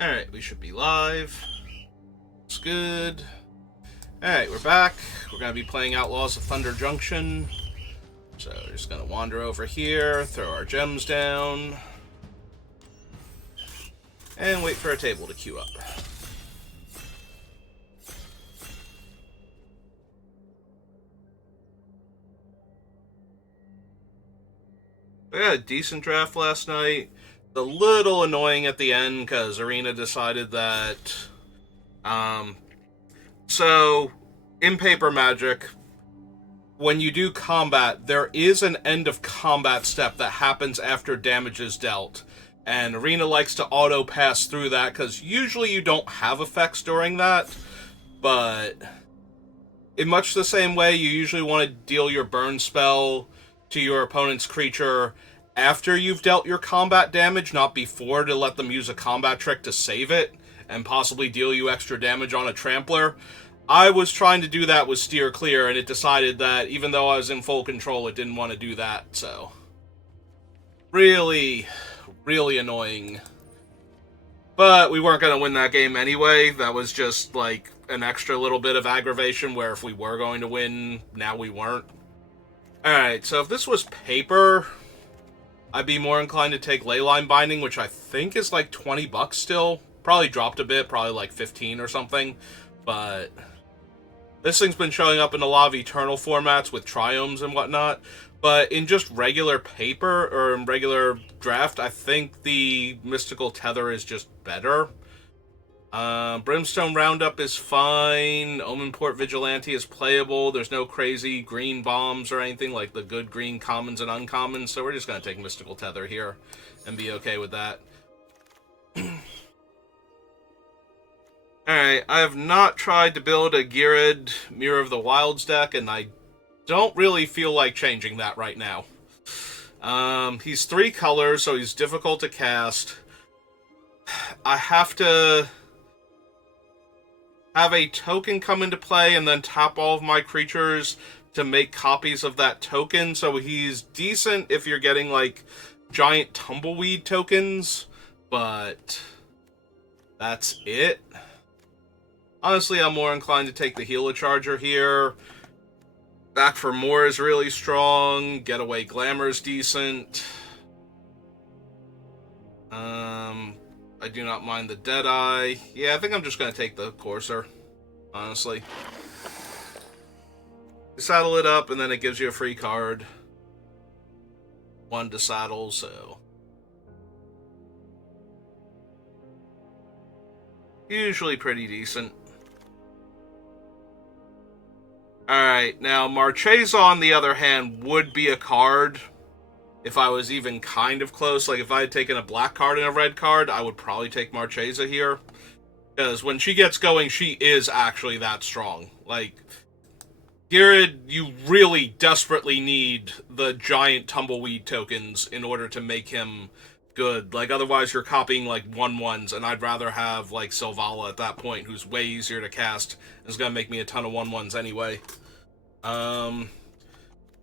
Alright, we should be live. It's good. Alright, we're back. We're going to be playing Outlaws of Thunder Junction. So we're just going to wander over here, throw our gems down, and wait for a table to queue up. We had a decent draft last night. A little annoying at the end because Arena decided that so in Paper Magic, when you do combat, there is an end of combat step that happens after damage is dealt, and Arena likes to auto pass through that because usually you don't have effects during that, but in much the same way you usually want to deal your burn spell to your opponent's creature after you've dealt your combat damage, not before, to let them use a combat trick to save it and possibly deal you extra damage on a trampler. I was trying to do that with Steer Clear, and it decided that even though I was in full control, it didn't want to do that, so really, really annoying. But we weren't going to win that game anyway. That was just like an extra little bit of aggravation where if we were going to win, now we weren't. Alright, so if this was paper, I'd be more inclined to take Leyline Binding, which I think is like 20 bucks still. Probably dropped a bit, probably like 15 or something. But this thing's been showing up in a lot of Eternal formats with Triomes and whatnot. But in just regular paper or in regular draft, I think the Mystical Tether is just better. Brimstone Roundup is fine. Omenport Vigilante is playable. There's no crazy green bombs or anything like the good green commons and uncommons, so we're just going to take Mystical Tether here and be okay with that. Alright, I have not tried to build a Geared Mirror of the Wilds deck, and I don't really feel like changing that right now. He's 3 colors, so he's difficult to cast. I have to have a token come into play and then tap all of my creatures to make copies of that token, so he's decent if you're getting like giant tumbleweed tokens, but that's it. Honestly, I'm more inclined to take the Healer Charger here. Back for More is really strong. Getaway Glamour is decent. I do not mind the Deadeye. Yeah, I think I'm just going to take the Courser, honestly. You saddle it up, and then it gives you a free card. 1 to saddle, so usually pretty decent. Alright, now Marchesa, on the other hand, would be a card if I was even kind of close. Like, if I had taken a black card and a red card, I would probably take Marchesa here. Because when she gets going, she is actually that strong. Like, Garrett, you really desperately need the giant tumbleweed tokens in order to make him good. Like, otherwise you're copying, like, 1/1s, and I'd rather have, like, Silvala at that point, who's way easier to cast, and is gonna make me a ton of 1/1s anyway.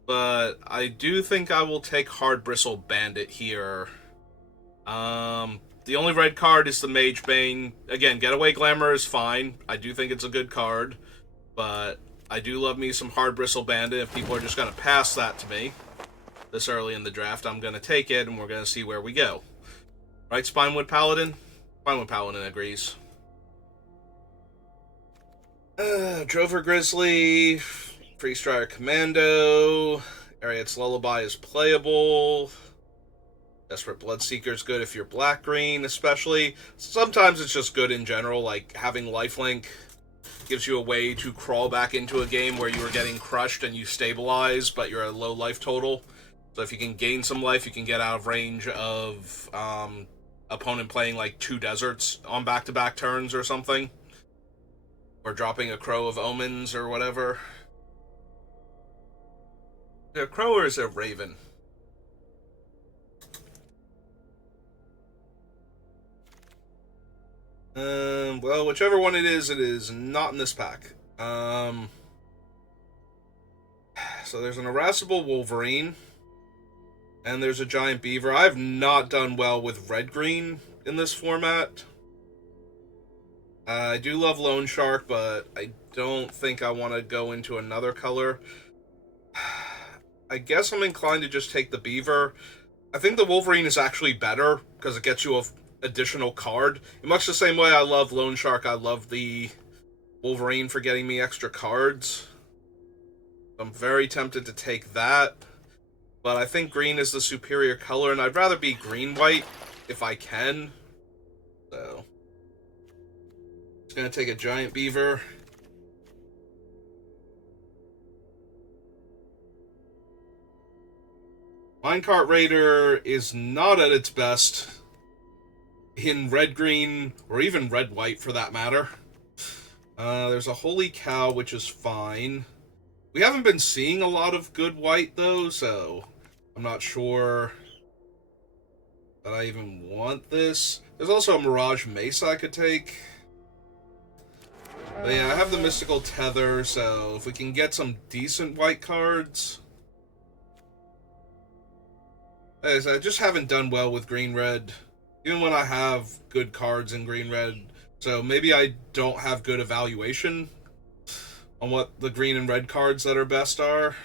But I do think I will take Hard Bristle Bandit here. The only red card is the Mage Bane. Again, Getaway Glamour is fine. I do think it's a good card, but I do love me some Hard Bristle Bandit. If people are just going to pass that to me this early in the draft, I'm going to take it, and we're going to see where we go. Right, Spinewood Paladin? Spinewood Paladin agrees. Drover Grizzly, Freestrider Commando, Ariet's Lullaby is playable. Desperate Bloodseeker is good if you're black-green, especially. Sometimes it's just good in general, like having lifelink gives you a way to crawl back into a game where you were getting crushed and you stabilize, but you're at a low life total. So if you can gain some life, you can get out of range of opponent playing like 2 deserts on back-to-back turns or something. Or dropping a Crow of Omens or whatever. A Crow or is it a Raven? Well, whichever one it is not in this pack. So there's an Irascible Wolverine, and there's a Giant Beaver. I've not done well with red-green in this format. I do love Loan Shark, but I don't think I want to go into another color. I guess I'm inclined to just take the Beaver. I think the Wolverine is actually better because it gets you an additional card. In much the same way I love Loan Shark, I love the Wolverine for getting me extra cards. I'm very tempted to take that. But I think green is the superior color, and I'd rather be green-white if I can. So, just gonna take a giant beaver. Minecart Raider is not at its best in red-green, or even red-white for that matter. There's a Holy Cow, which is fine. We haven't been seeing a lot of good white, though, so I'm not sure that I even want this. There's also a Mirage Mace I could take. But yeah, I have the Mystical Tether, so if we can get some decent white cards... As I just haven't done well with green-red, even when I have good cards in green-red, so maybe I don't have good evaluation on what the green and red cards that are best are.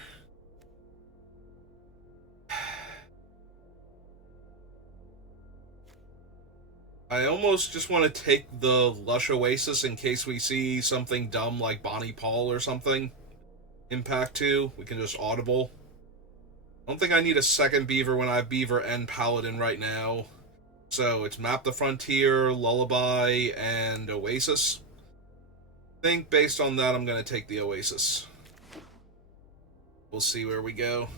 I almost just want to take the Lush Oasis in case we see something dumb like Bonnie Paul or something in Pack 2. We can just audible. I don't think I need a second Beaver when I have Beaver and Paladin right now. So it's Map the Frontier, Lullaby, and Oasis. I think based on that, I'm going to take the Oasis. We'll see where we go.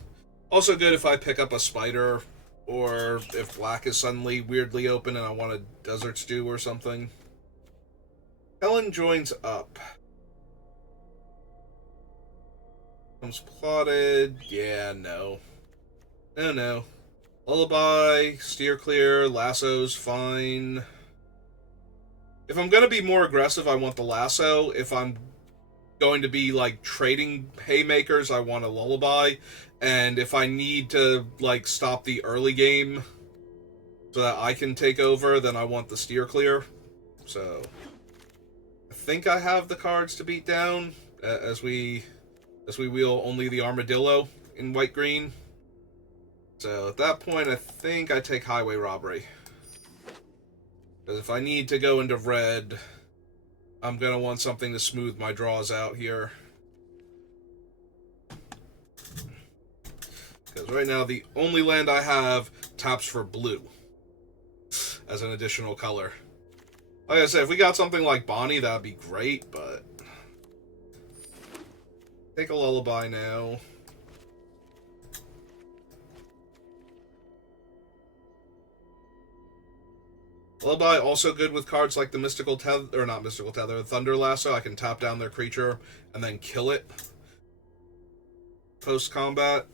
Also good if I pick up a Spider, or if black is suddenly weirdly open and I want a Desert Stew or something. Helen joins up. Comes plotted. Yeah, no. No. Lullaby, Steer Clear, Lasso's fine. If I'm going to be more aggressive, I want the Lasso. If I'm going to be, like, trading haymakers, I want a Lullaby. And if I need to, like, stop the early game so that I can take over, then I want the Steer Clear. So, I think I have the cards to beat down as we wheel only the Armadillo in white-green. So, at that point, I think I take Highway Robbery. Because if I need to go into red, I'm going to want something to smooth my draws out here. Because right now, the only land I have taps for blue as an additional color. Like I said, if we got something like Bonnie, that would be great, but... Take a Lullaby now. Lullaby also good with cards like the Mystical Tether, or not Mystical Tether, Thunder Lasso. I can tap down their creature and then kill it post-combat.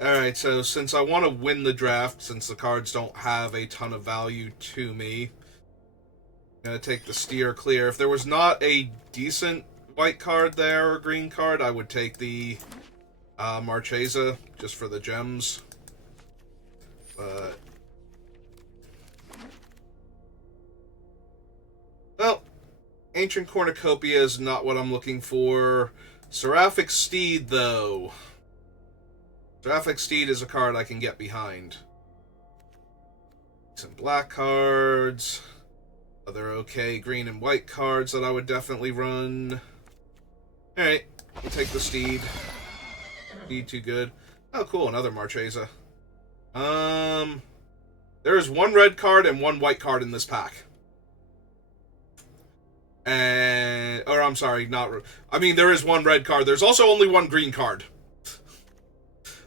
Alright, so since I want to win the draft, since the cards don't have a ton of value to me, I'm going to take the Steer Clear. If there was not a decent white card there, or green card, I would take the Marchesa, just for the gems. But... well, Ancient Cornucopia is not what I'm looking for. Seraphic Steed, though. Seraphic Steed is a card I can get behind. Some black cards. Other okay green and white cards that I would definitely run. Alright, we'll take the Steed. Steed too good. Oh, cool, another Marchesa. There is one red card and one white card in this pack. And... or, I'm sorry, not... I mean, there is one red card. There's also only one green card.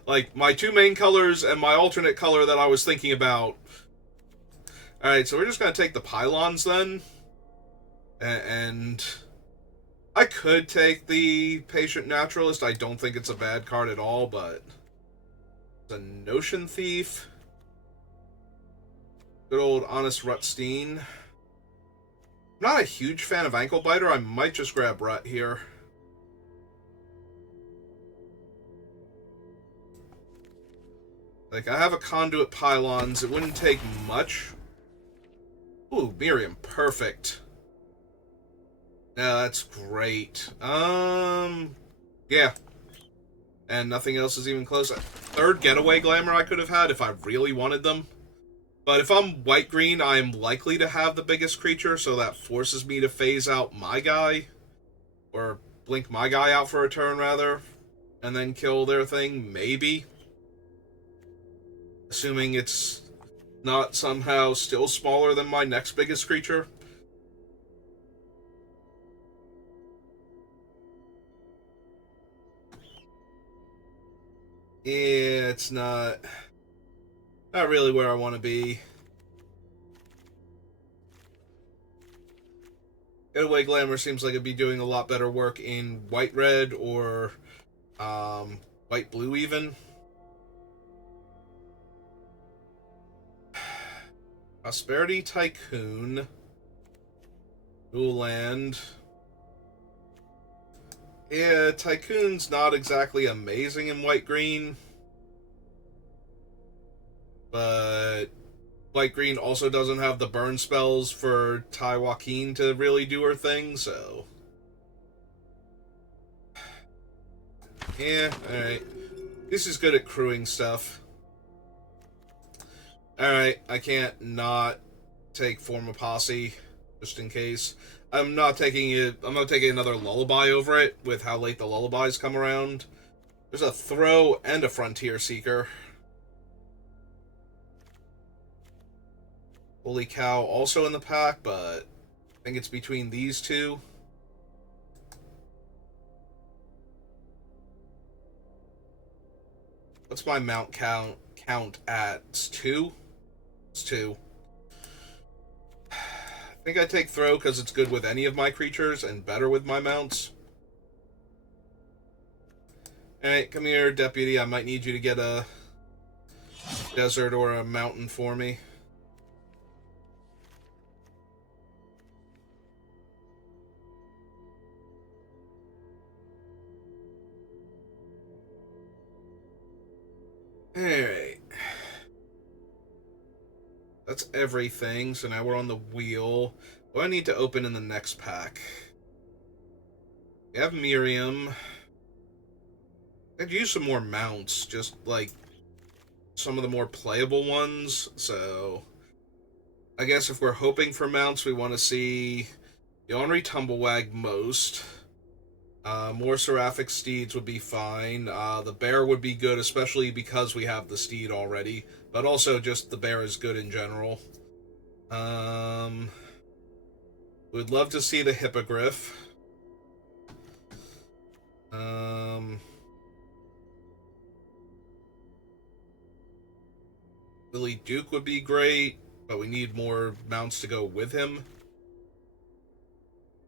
Like, my two main colors and my alternate color that I was thinking about. Alright, so we're just going to take the Pylons, then. And... I could take the Patient Naturalist. I don't think it's a bad card at all, but... the Notion Thief. Good old Honest Rutstein. I'm not a huge fan of Ankle Biter. I might just grab Rut here. Like, I have a conduit pylons. It wouldn't take much. Ooh, Miriam. Perfect. Yeah, that's great. Yeah. And nothing else is even close. Third getaway glamour I could have had if I really wanted them. But if I'm white-green, I'm likely to have the biggest creature, so that forces me to phase out my guy. Or blink my guy out for a turn, rather. And then kill their thing, maybe. Assuming it's not somehow still smaller than my next biggest creature. Yeah, it's not really where I want to be. Getaway Glamour seems like it'd be doing a lot better work in white-red or white-blue even. Prosperity Tycoon. Dual land. Yeah, Tycoon's not exactly amazing in white-green. But white-green also doesn't have the burn spells for Tai Joaquin to really do her thing, so... Yeah, alright. This is good at crewing stuff. Alright, I can't not take Form of Posse, just in case. I'm not taking another Lullaby over it, with how late the Lullabies come around. There's a Throw and a Frontier Seeker. Holy Cow also in the pack, but I think it's between these two. What's my mount count at? It's 2? It's 2. I think I take Throw because it's good with any of my creatures and better with my mounts. Alright, come here, Deputy. I might need you to get a desert or a mountain for me. Alright. That's everything, so now we're on the wheel. What do I need to open in the next pack? We have Miriam. I'd use some more mounts, just like some of the more playable ones, so... I guess if we're hoping for mounts, we want to see the Ornery Tumblewag most. More Seraphic Steeds would be fine. The Bear would be good, especially because we have the Steed already. But also, just the Bear is good in general. We'd love to see the Hippogriff. Billy Duke would be great, but we need more mounts to go with him.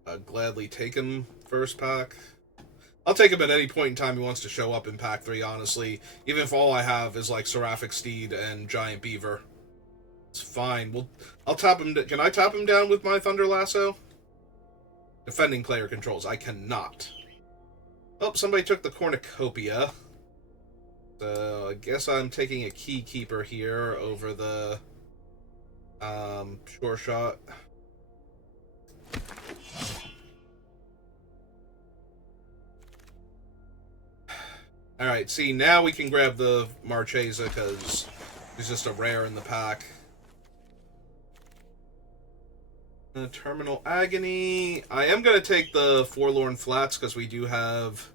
I'd gladly take him first pack. I'll take him at any point in time he wants to show up in pack 3, honestly. Even if all I have is like Seraphic Steed and Giant Beaver. It's fine. I'll tap him. Can I tap him down with my Thunder Lasso? Defending player controls. I cannot. Oh, somebody took the Cornucopia. So I guess I'm taking a Key Keeper here over the Sure Shot. Alright, see, now we can grab the Marchesa, because he's just a rare in the pack. Terminal Agony. I am going to take the Forlorn Flats, because we do have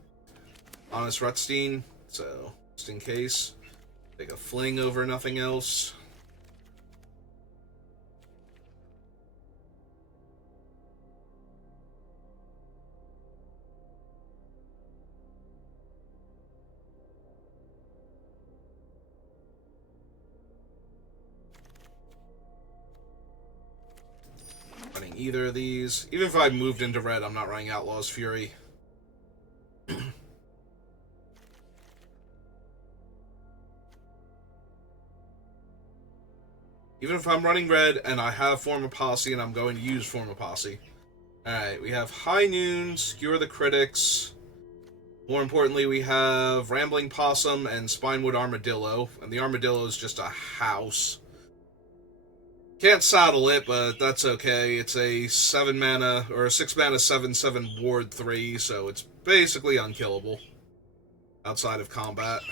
Honest Rutstein, so just in case. Take a Fling over nothing else. Running either of these. Even if I moved into red, I'm not running Outlaws Fury. Even if I'm running red and I have Form of Posse and I'm going to use Form of Posse. Alright, we have High Noon, Skewer the Critics. More importantly, we have Rambling Possum and Spinewood Armadillo, and the Armadillo is just a house. Can't saddle it, but that's okay. It's a 7 mana, or a 6 mana 7/7 Ward 3, so it's basically unkillable outside of combat.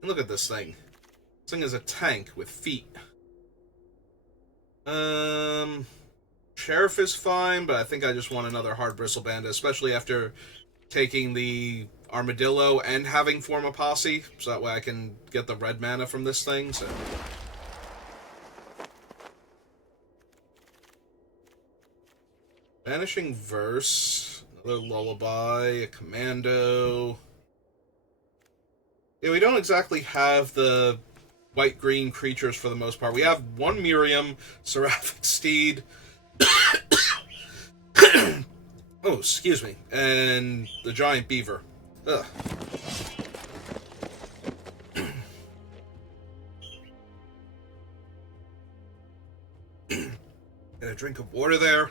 And look at this thing. This thing is a tank with feet. Sheriff is fine, but I think I just want another Hard Bristle Bandit, especially after taking the Armadillo and having Form a Posse, so that way I can get the red mana from this thing, so... Vanishing Verse, another Lullaby, a Commando... Yeah, we don't exactly have the white-green creatures for the most part. We have one Miriam, Seraphic Steed... Oh, excuse me. And the giant beaver. Ugh. Get a drink of water there.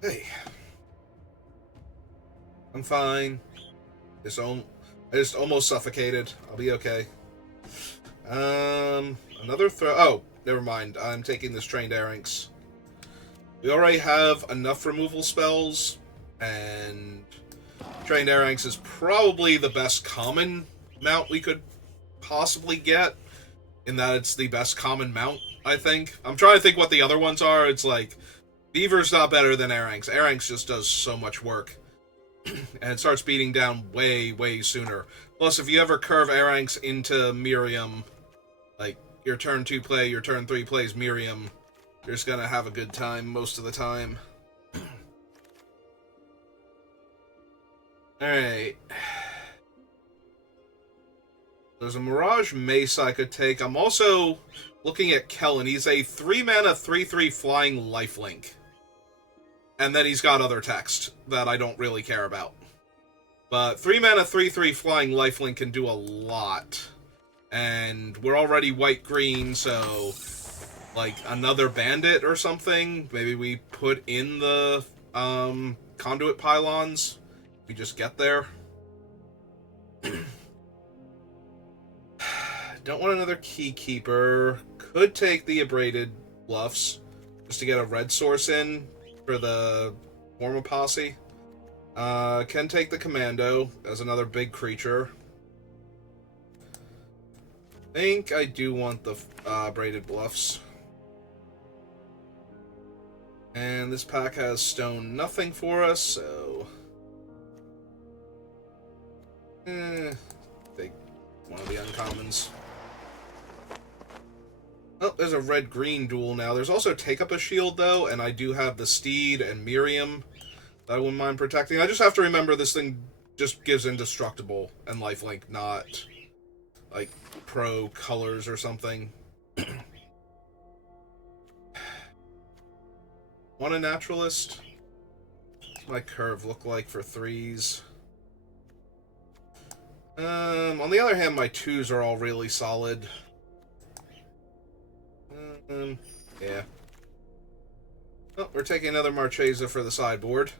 Hey. I'm fine. I just almost suffocated. I'll be okay. Another throw. Oh, never mind. I'm taking this Trained Airynx. We already have enough removal spells, and Trained Airynx is probably the best common mount we could possibly get, in that it's the best common mount, I think. I'm trying to think what the other ones are. It's like, Beaver's not better than Airynx. Airynx just does so much work. And it starts beating down way, way sooner. Plus, if you ever curve Airynx into Miriam, like, your turn 2 play, your turn 3 plays Miriam, you're just gonna have a good time most of the time. Alright. There's a Mirage Mace I could take. I'm also looking at Kellen. He's a 3 mana 3/3 flying lifelink. And then he's got other text that I don't really care about. But 3 mana 3/3 flying lifelink can do a lot. And we're already white-green, so like another bandit or something. Maybe we put in the conduit pylons. We just get there. Don't want another Keykeeper. Could take the Abraded Bluffs just to get a red source in for the Form a Posse. Can take the Commando as another big creature. I think I do want the Braided Bluffs. And this pack has stone nothing for us, so... take one of the uncommons. Oh, there's a red-green duel now. There's also Take Up a Shield, though, and I do have the Steed and Miriam that I wouldn't mind protecting. I just have to remember this thing just gives Indestructible and Lifelink, not, like, pro colors or something. Want a Naturalist? What's my curve look like for 3s? On the other hand, my 2s are all really solid. Yeah. Oh, we're taking another Marchesa for the sideboard.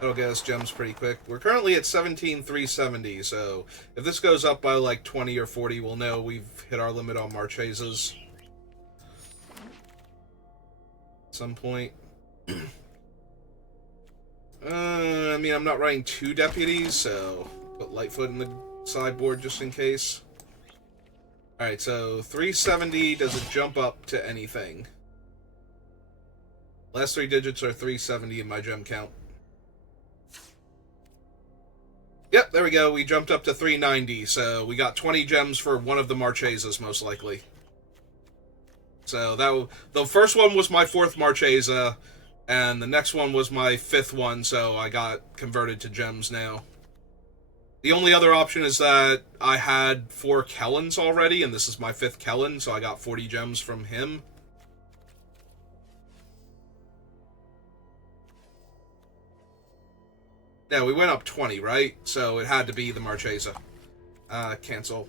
That'll get us gems pretty quick. We're currently at 17,370, so if this goes up by like 20 or 40, we'll know we've hit our limit on Marchesas. At some point. I mean, I'm not writing 2 deputies, so put Lightfoot in the sideboard just in case. Alright, so 370 doesn't jump up to anything. Last 3 digits are 370 in my gem count. Yep, there we go. We jumped up to 390, so we got 20 gems for one of the Marchesas, most likely. So the first one was my 4th Marchesa, and the next one was my 5th one, so I got converted to gems now. The only other option is that I had 4 Kellens already, and this is my 5th Kellen, so I got 40 gems from him. Yeah, we went up 20, right? So it had to be the Marchesa. Cancel.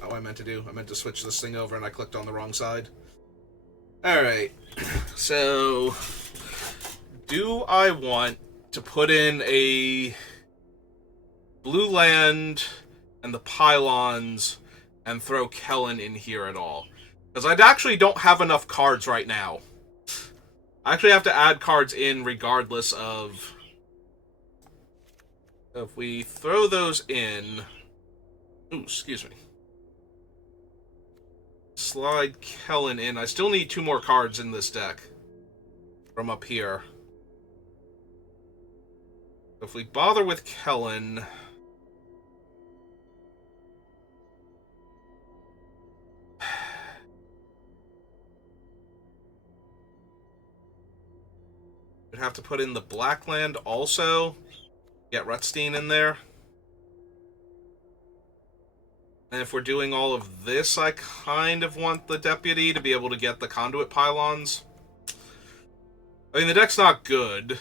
Not what I meant to do. I meant to switch this thing over, and I clicked on the wrong side. Alright, so do I want to put in a blue land and the pylons and throw Kellen in here at all? Because I actually don't have enough cards right now. I actually have to add cards in regardless of... If we throw those in... Ooh, excuse me. Slide Kellen in. I still need 2 more cards in this deck. From up here. If we bother with Kellen... We'd have to put in the black land also. Get Rutstein in there. And if we're doing all of this, I kind of want the Deputy to be able to get the Conduit Pylons. I mean, the deck's not good,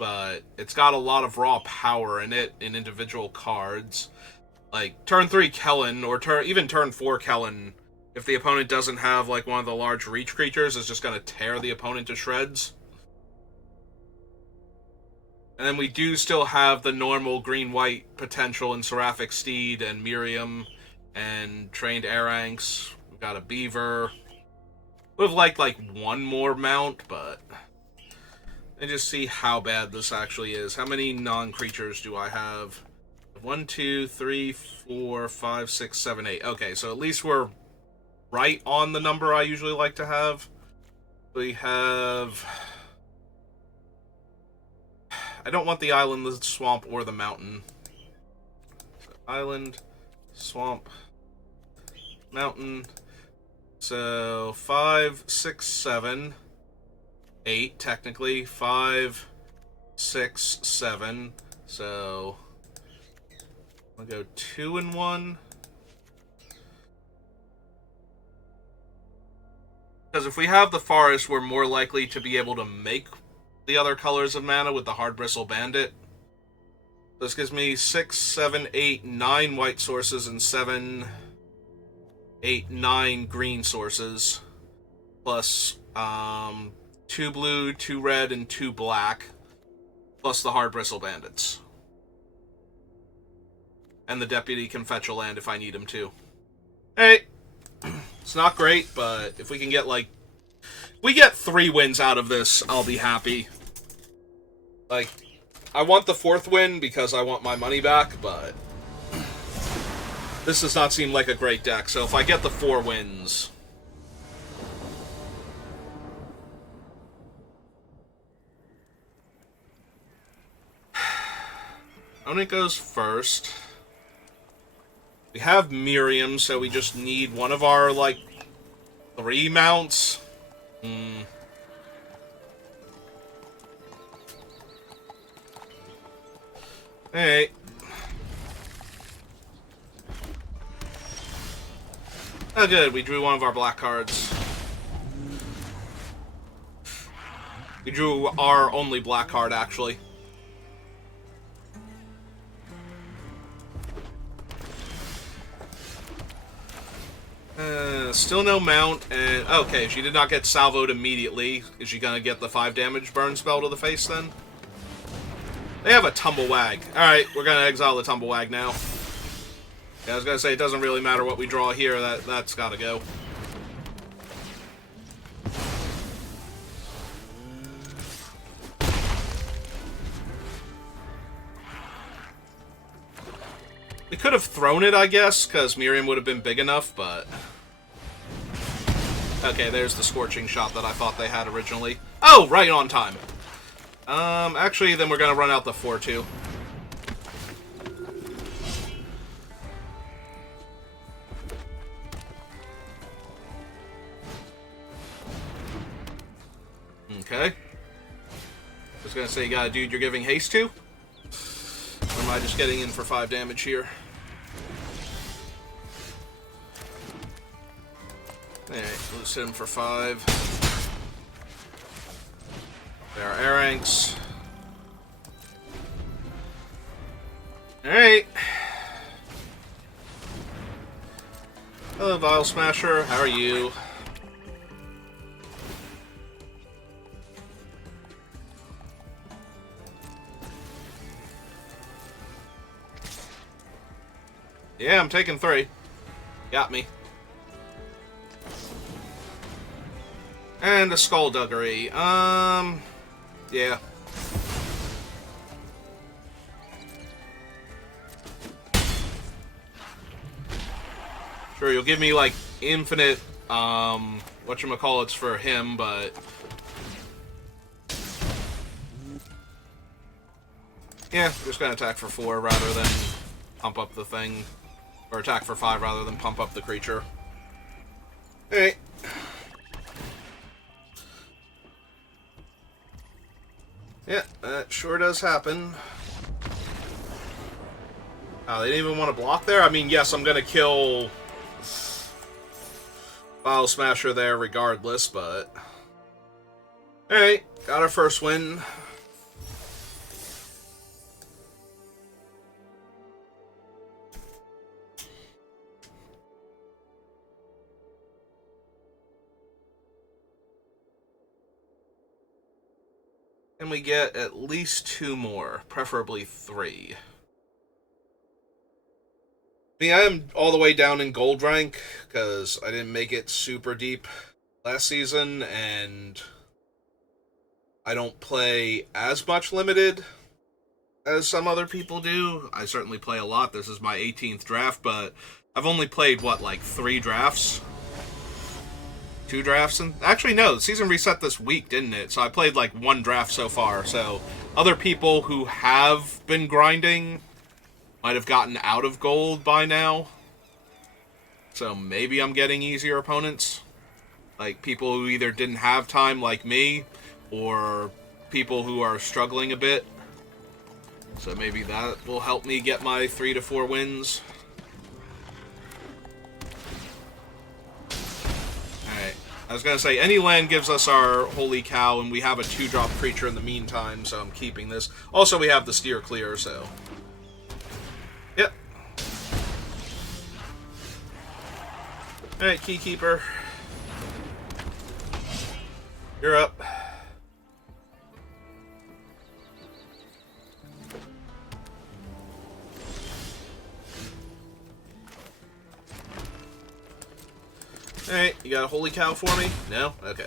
but it's got a lot of raw power in it in individual cards. Like, turn 3 Kellen, or even turn 4 Kellen, if the opponent doesn't have, like, one of the large reach creatures, is just going to tear the opponent to shreds. And then we do still have the normal green-white potential in Seraphic Steed and Miriam and Trained Aranx. We've got a Beaver. Would have liked, like, 1 more mount, but... And just see how bad this actually is. How many non-creatures do I have? 1, 2, 3, 4, 5, 6, 7, 8. Okay, so at least we're right on the number I usually like to have. We have... I don't want the island, the swamp, or the mountain. So island, swamp, mountain. So 5, 6, 7, 8, technically. 5, 6, 7. So I'll go 2 and 1. Because if we have the forest, we're more likely to be able to make the other colors of mana with the Hard Bristle Bandit. This gives me 6, 7, 8, 9 white sources and 7, 8, 9 green sources. Plus 2 blue, 2 red, and 2 black. Plus the Hard Bristle Bandits. And the Deputy can fetch a land if I need him to. Hey, it's not great, but if we can get, like... we get 3 wins out of this, I'll be happy. Like, I want the 4th win because I want my money back, but... this does not seem like a great deck, so if I get the 4 wins... Opponent goes first. We have Miriam, so we just need one of our, like, 3 mounts. Alright. Oh, good. We drew one of our black cards. We drew our only black card, actually. Still no mount, and... okay, she did not get salvoed immediately. Is she gonna get the 5 damage burn spell to the face, then? They have a Tumblewag. Alright, we're gonna exile the Tumblewag now. Yeah, I was gonna say, it doesn't really matter what we draw here, that's gotta go. We could have thrown it, I guess, because Miriam would have been big enough, but... okay, there's the Scorching Shot that I thought they had originally. Oh, right on time. Actually, then we're gonna run out the 4-2. Okay. I was gonna say, you got a dude you're giving haste to? Or am I just getting in for 5 damage here? Alright, lose him for 5. There are Aranx. Alright. Hello, Vile Smasher. How are you? Yeah, I'm taking 3. Got me. And a skullduggery. Yeah. Sure, you'll give me, like, infinite, whatchamacallits for him, but... Yeah, just gonna attack for 4 rather than pump up the thing. Or attack for 5 rather than pump up the creature. Alright. Yeah, that sure does happen. Oh, they didn't even want to block there? I mean, yes, I'm gonna kill Bile Smasher there regardless, but... Alright, got our first win. And we get at least 2 more, preferably 3. I mean, I am all the way down in gold rank, because I didn't make it super deep last season, and I don't play as much limited as some other people do. I certainly play a lot. This is my 18th draft, but I've only played, what, like 3 drafts? 2 drafts? And actually, no, the season reset this week, didn't it? So I played like 1 draft so far. So other people who have been grinding might have gotten out of gold by now. So maybe I'm getting easier opponents. Like people who either didn't have time like me, or people who are struggling a bit. So maybe that will help me get my 3 to 4 wins. Alright. I was going to say, any land gives us our Holy Cow, and we have a 2-drop creature in the meantime, so I'm keeping this. Also, we have the Steer Clear, so... Yep. Alright, Keykeeper. You're up. Alright, you got a Holy Cow for me? No? Okay.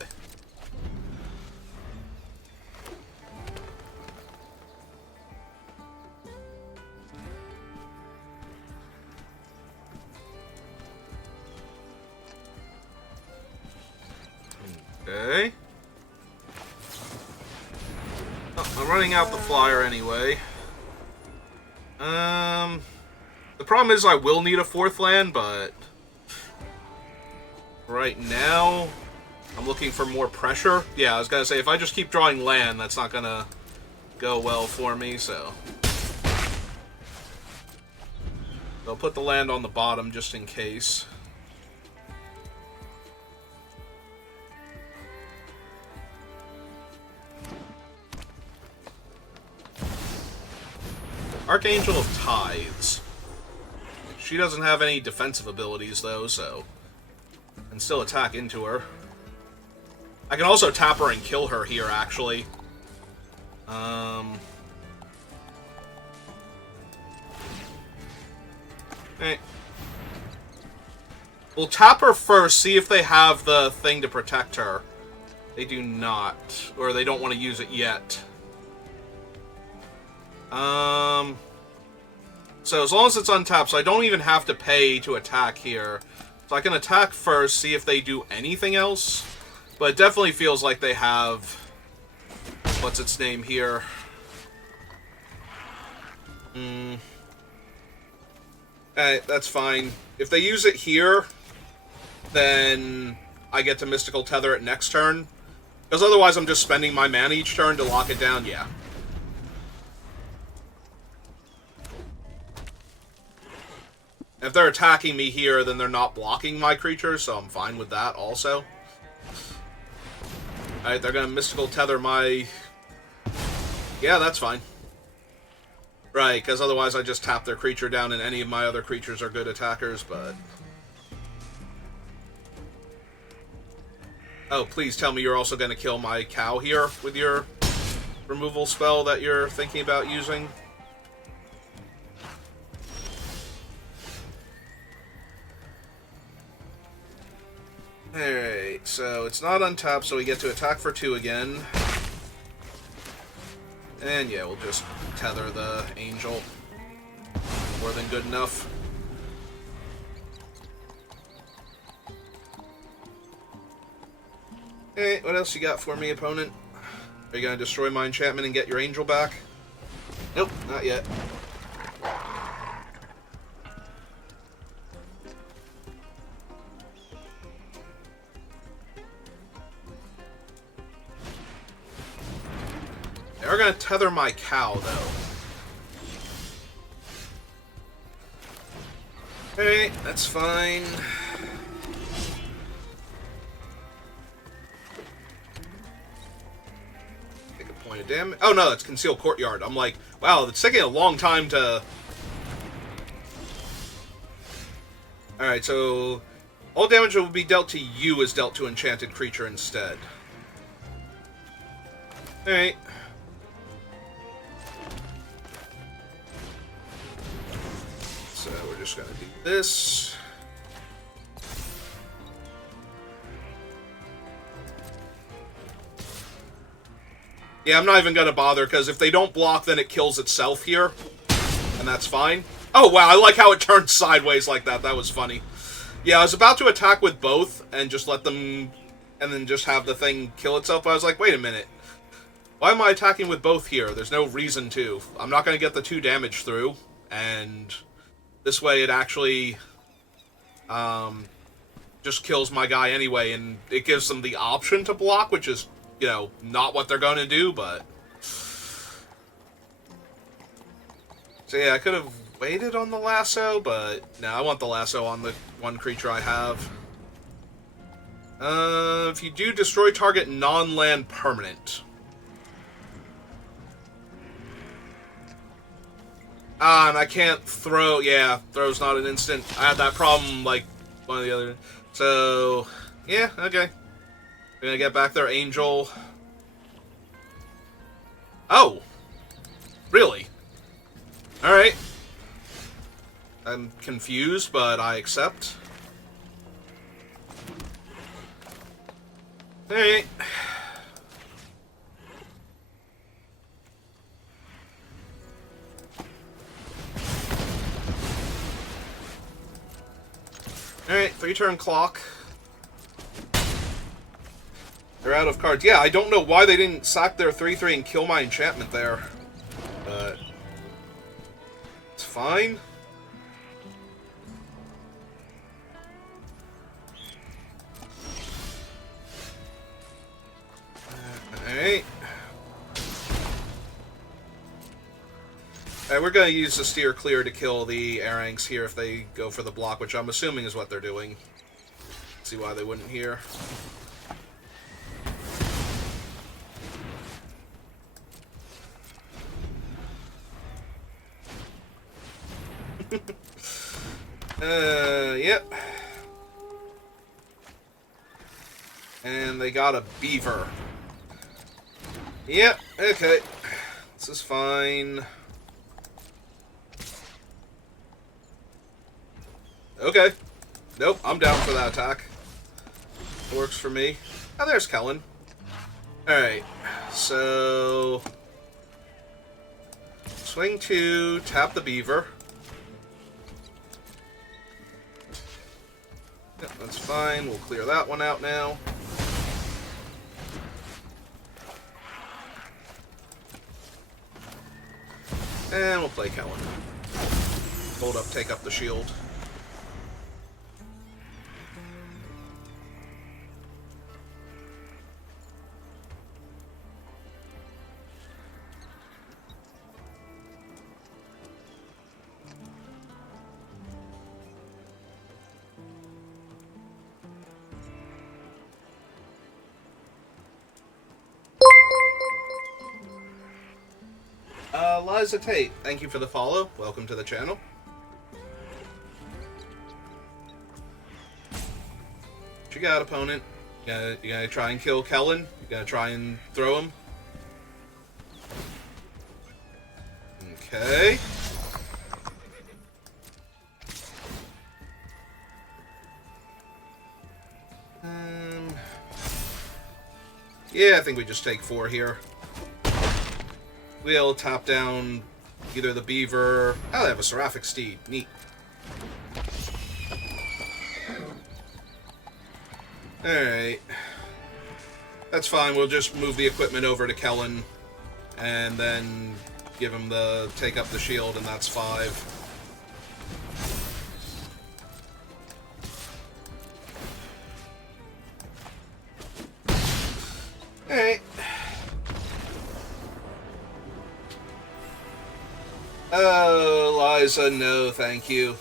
Okay. Oh, I'm running out the flyer anyway. The problem is I will need a 4th land, but... right now, I'm looking for more pressure. Yeah, I was gonna say, if I just keep drawing land, that's not gonna go well for me, so... I'll put the land on the bottom just in case. Archangel of Tithes. She doesn't have any defensive abilities, though, so... and still attack into her. I can also tap her and kill her here, actually. Hey. We'll tap her first, see if they have the thing to protect her. They do not. Or they don't want to use it yet. So as long as it's untapped, so I don't even have to pay to attack here. So I can attack first, see if they do anything else. But it definitely feels like they have... what's its name here? Alright, that's fine. If they use it here, then I get to Mystical Tether it next turn. Because otherwise I'm just spending my mana each turn to lock it down, yeah. If they're attacking me here, then they're not blocking my creatures, so I'm fine with that also. Alright, they're gonna Mystical Tether my... yeah, that's fine. Right, because otherwise I just tap their creature down and any of my other creatures are good attackers, but... oh, please tell me you're also gonna kill my cow here with your removal spell that you're thinking about using. Alright, so it's not untapped, so we get to attack for 2 again. And yeah, we'll just tether the angel. More than good enough. Hey, what else you got for me, opponent? Are you gonna destroy my enchantment and get your angel back? Nope, not yet. They are gonna tether my cow, though. Alright, that's fine. Take a point of damage. Oh no, it's Concealed Courtyard. I'm like, wow, it's taking a long time to... Alright, so... all damage that will be dealt to you is dealt to Enchanted Creature instead. Alright. So we're just gonna do this. Yeah, I'm not even gonna bother, because if they don't block, then it kills itself here. And that's fine. Oh, wow, I like how it turned sideways like that. That was funny. Yeah, I was about to attack with both, and just let them... and then just have the thing kill itself. But I was like, wait a minute. Why am I attacking with both here? There's no reason to. I'm not gonna get the 2 damage through, and... this way it actually... just kills my guy anyway, and it gives them the option to block, which is... you know, not what they're going to do, but... so yeah, I could have waited on the lasso, but... no, I want the lasso on the one creature I have. If you do, destroy target non-land permanent. Ah, and I can't throw... yeah, throw's not an instant. I had that problem, like, one of the other... so... yeah, okay. We're gonna get back their angel. Oh! Really? Alright. I'm confused, but I accept. Alright. Alright, 3-turn clock. They're out of cards. Yeah, I don't know why they didn't sack their 3/3 and kill my enchantment there. But... it's fine. Alright. Alright, we're gonna use the Steer Clear to kill the Erangs here if they go for the block, which I'm assuming is what they're doing. Let's see why they wouldn't here. Yep. And they got a beaver. Yep, okay. This is fine. Okay. Nope, I'm down for that attack. Works for me. Oh, there's Kellen. Alright, so... swing 2, tap the beaver. Yep, that's fine. We'll clear that one out now. And we'll play Kellen. Hold up, take up the shield. Liza Tate, thank you for the follow. Welcome to the channel. What you got, opponent? You gonna try and kill Kellen? You gonna try and throw him? Okay. Yeah, I think we just take 4 here. We'll tap down either the beaver... Oh, they have a seraphic steed. Neat. Alright. That's fine, we'll just move the equipment over to Kellen, and then give him the... take up the shield, and that's 5. Alright. Oh, Liza, no, thank you.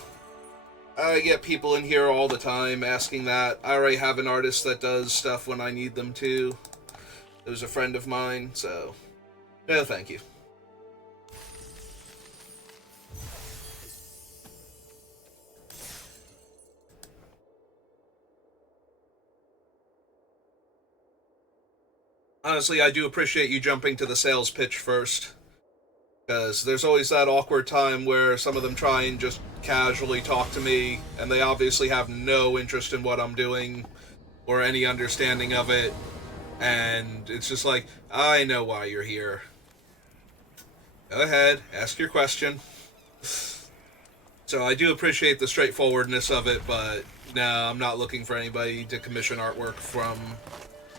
I get people in here all the time asking that. I already have an artist that does stuff when I need them to. It was a friend of mine, so... No, thank you. Honestly, I do appreciate you jumping to the sales pitch first. Because there's always that awkward time where some of them try and just casually talk to me, and they obviously have no interest in what I'm doing, or any understanding of it, and it's just like, I know why you're here. Go ahead, ask your question. So I do appreciate the straightforwardness of it, but no, I'm not looking for anybody to commission artwork from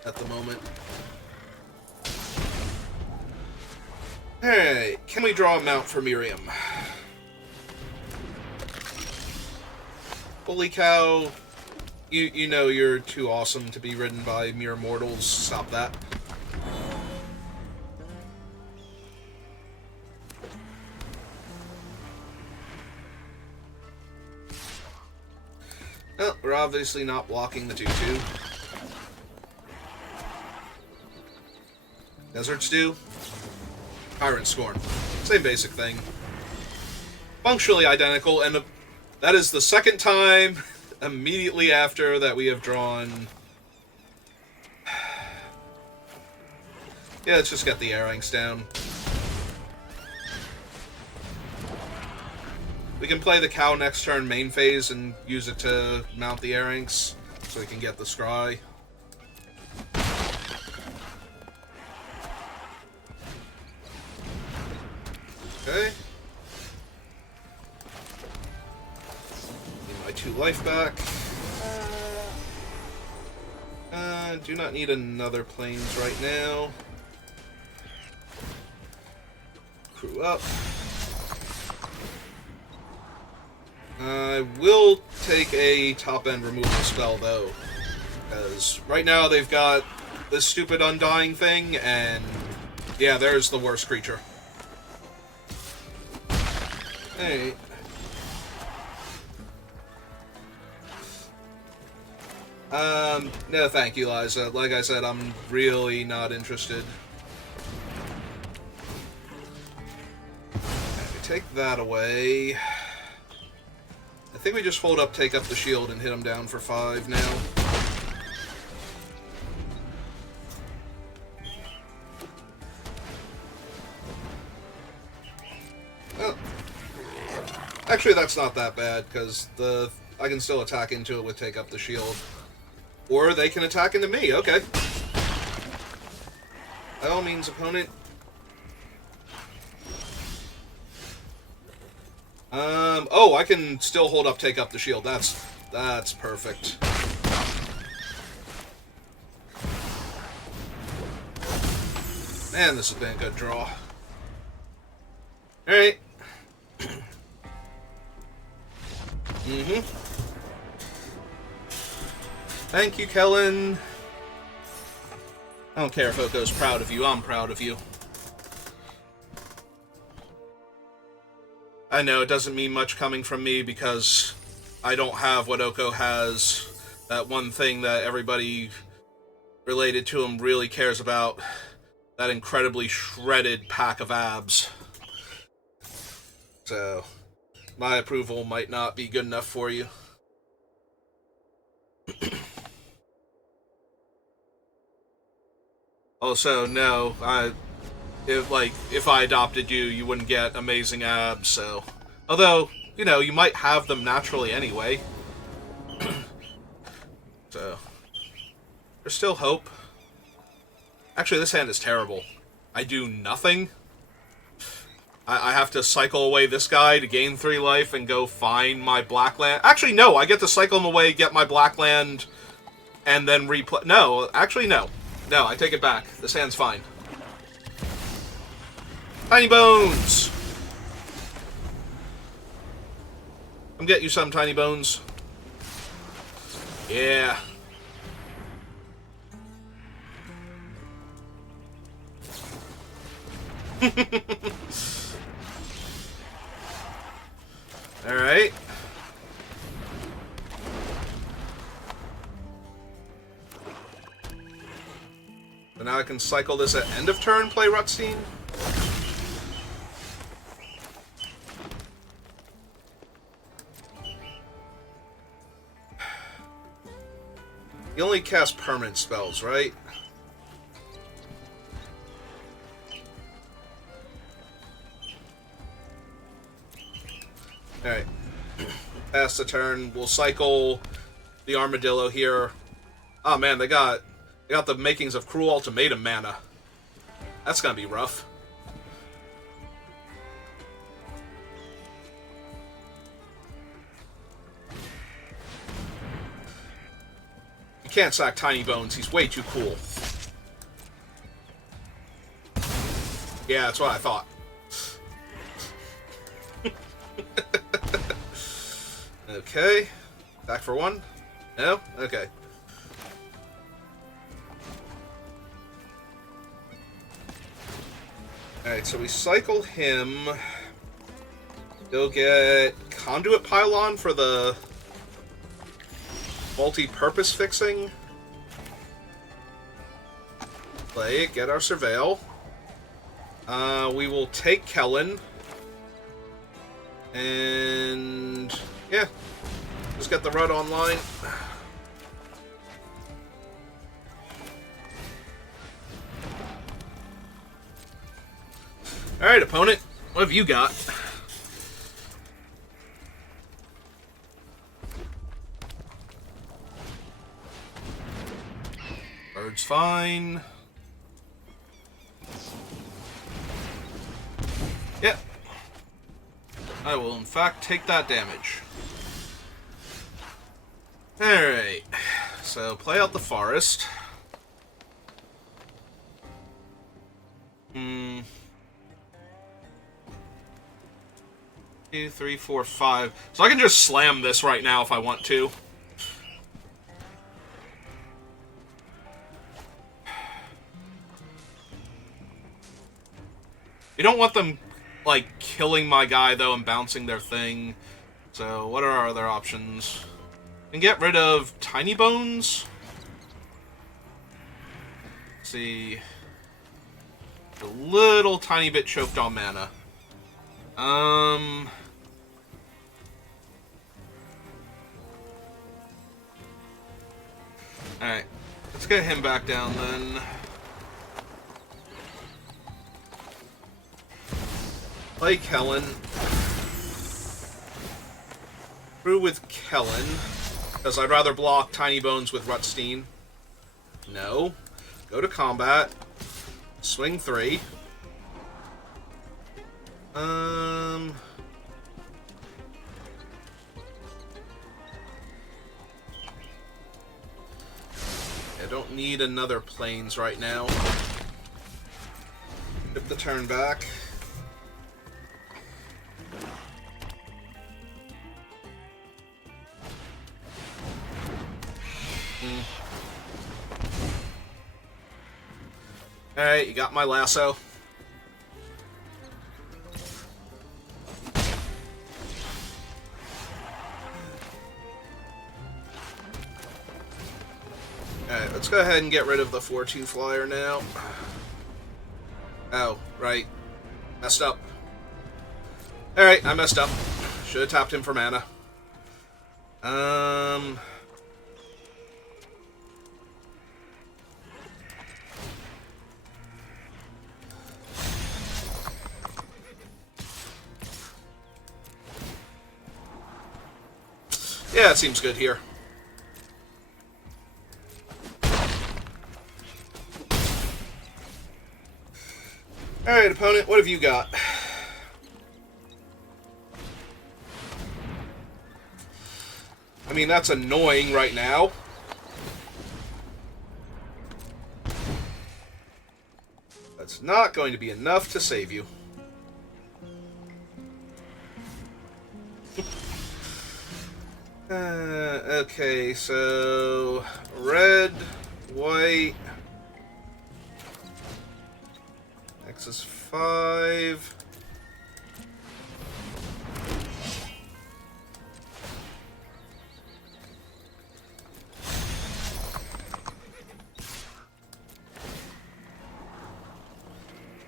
at the moment. Alright, can we draw a mount for Miriam? Holy cow, you know you're too awesome to be ridden by mere mortals. Stop that. Oh, we're obviously not blocking the 2-2. Desert Stew? Tyrant Scorn. Same basic thing. Functionally identical, and that is the second time immediately after that we have drawn... Yeah, let's just get the air ranks down. We can play the cow next turn main phase and use it to mount the air ranks, so we can get the scry. Okay. Need my 2 life back. Do not need another planes right now. Crew up. I will take a top-end removal spell, though. Because right now they've got this stupid Undying thing, and yeah, there's the worst creature. Hey. No thank you, Liza. Like I said, I'm really not interested. Take that away. I think we just hold up, take up the shield, and hit him down for 5 now. Oh. Actually, that's not that bad, because I can still attack into it with take up the shield. Or they can attack into me, okay. By all means, opponent. Oh, I can still hold up, take up the shield. That's perfect. Man, this has been a good draw. Alright. Thank you, Kellen. I don't care if Oko's proud of you, I'm proud of you. I know it doesn't mean much coming from me because I don't have what Oko has. That one thing that everybody related to him really cares about. That incredibly shredded pack of abs. So, my approval might not be good enough for you. Also, no, if I adopted you, you wouldn't get amazing abs, so... Although, you know, you might have them naturally anyway. So... There's still hope. Actually, this hand is terrible. I do nothing. I have to cycle away this guy to gain 3 life and go find my black land. Actually, no. I get to cycle him away, get my black land, and then replay. No, actually, no. No, I take it back. This hand's fine. Tiny Bones! Come get you some, Tiny Bones. Yeah. Alright. So now I can cycle this at end of turn, play Rutstein. You only cast permanent spells, right? Alright. Pass the turn. We'll cycle the Armadillo here. Oh man, they got the makings of Cruel Ultimatum mana. That's gonna be rough. You can't sack Tiny Bones, he's way too cool. Yeah, that's what I thought. Okay. Back for 1? No? Okay. Alright, so we cycle him. Go get Conduit Pylon for the multi-purpose fixing. Play it, get our Surveil. We will take Kellen. And yeah, just get the Rud online. Alright, opponent, what have you got? Bird's fine. Yep. I will, in fact, take that damage. Alright. So, play out the forest. 2, 3, 4, 5. So I can just slam this right now if I want to. You don't want them, like, killing my guy, though, and bouncing their thing. So, what are our other options? We can get rid of Tiny Bones. Let's see. A little tiny bit choked on mana. Alright. Let's get him back down, then. Play Kellen. Through with Kellen. Because I'd rather block Tiny Bones with Rutstein. No. Go to combat. Swing 3. I don't need another planes right now. Flip the turn back. Alright, you got my lasso. Alright, let's go ahead and get rid of the 14 flyer now. Oh, right. Messed up. Alright, I messed up. Should have tapped him for mana. Yeah, it seems good here. Alright, opponent, what have you got? I mean, that's annoying right now. That's not going to be enough to save you. Okay, so red, white, X is 5.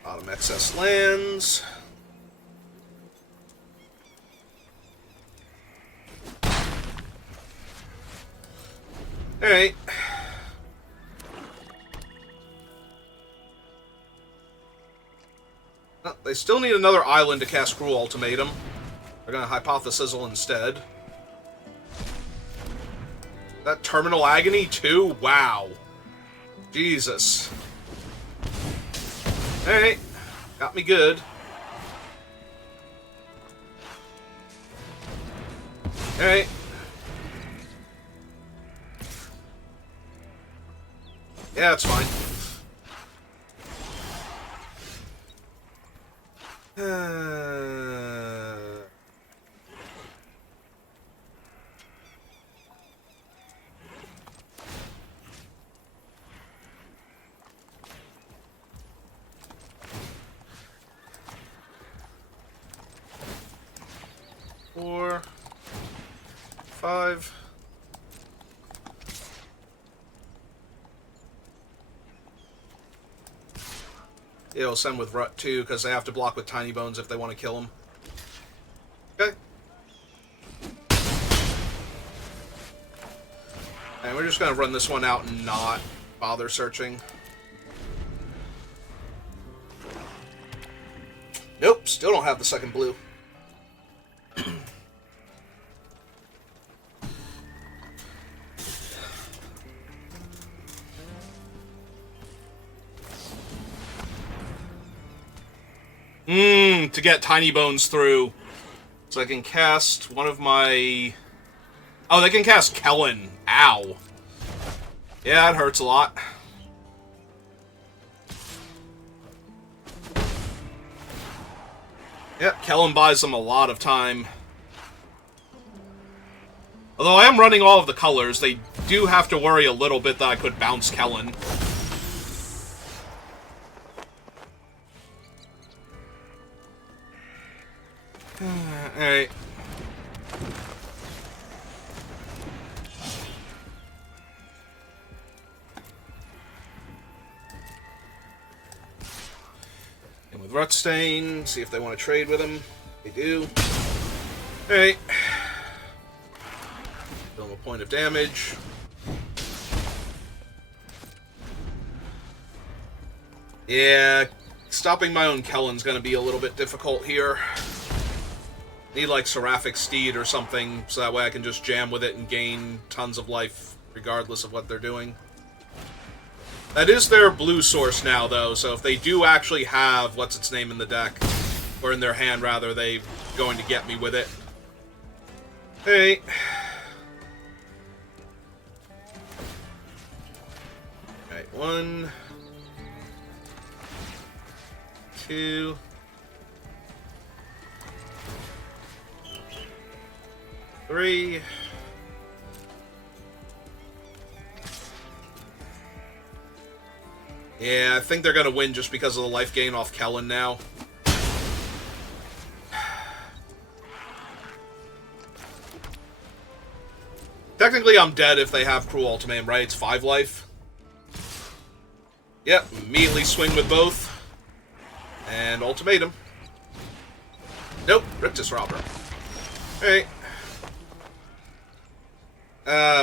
Bottom excess lands. Alright. Oh, they still need another island to cast Cruel Ultimatum. They're going to Hypothesizzle instead. That Terminal Agony too? Wow. Jesus. Alright. Got me good. Alright. Yeah, it's fine. Four, 5. It'll send with Rut too, because they have to block with Tiny Bones if they want to kill him. Okay. And we're just going to run this one out and not bother searching. Nope, still don't have the second blue. To get Tiny Bones through. So I can cast one of my... Oh, they can cast Kellen. Ow. Yeah, it hurts a lot. Yep, Kellen buys them a lot of time. Although I am running all of the colors, they do have to worry a little bit that I could bounce Kellen. Alright. And with Rutstain, see if they want to trade with him. They do. Alright. Give him a point of damage. Yeah, stopping my own Kellen's gonna be a little bit difficult here. Need like Seraphic Steed or something, so that way I can just jam with it and gain tons of life, regardless of what they're doing. That is their blue source now, though, so if they do actually have what's-its-name in the deck, or in their hand, rather, they're going to get me with it. Hey. Alright, 1, 2... 3. Yeah, I think they're gonna win just because of the life gain off Kellen now. Technically, I'm dead if they have Cruel Ultimatum, right? It's 5 life. Yep, immediately swing with both. And Ultimatum. Nope, Rictus Robber. Alright.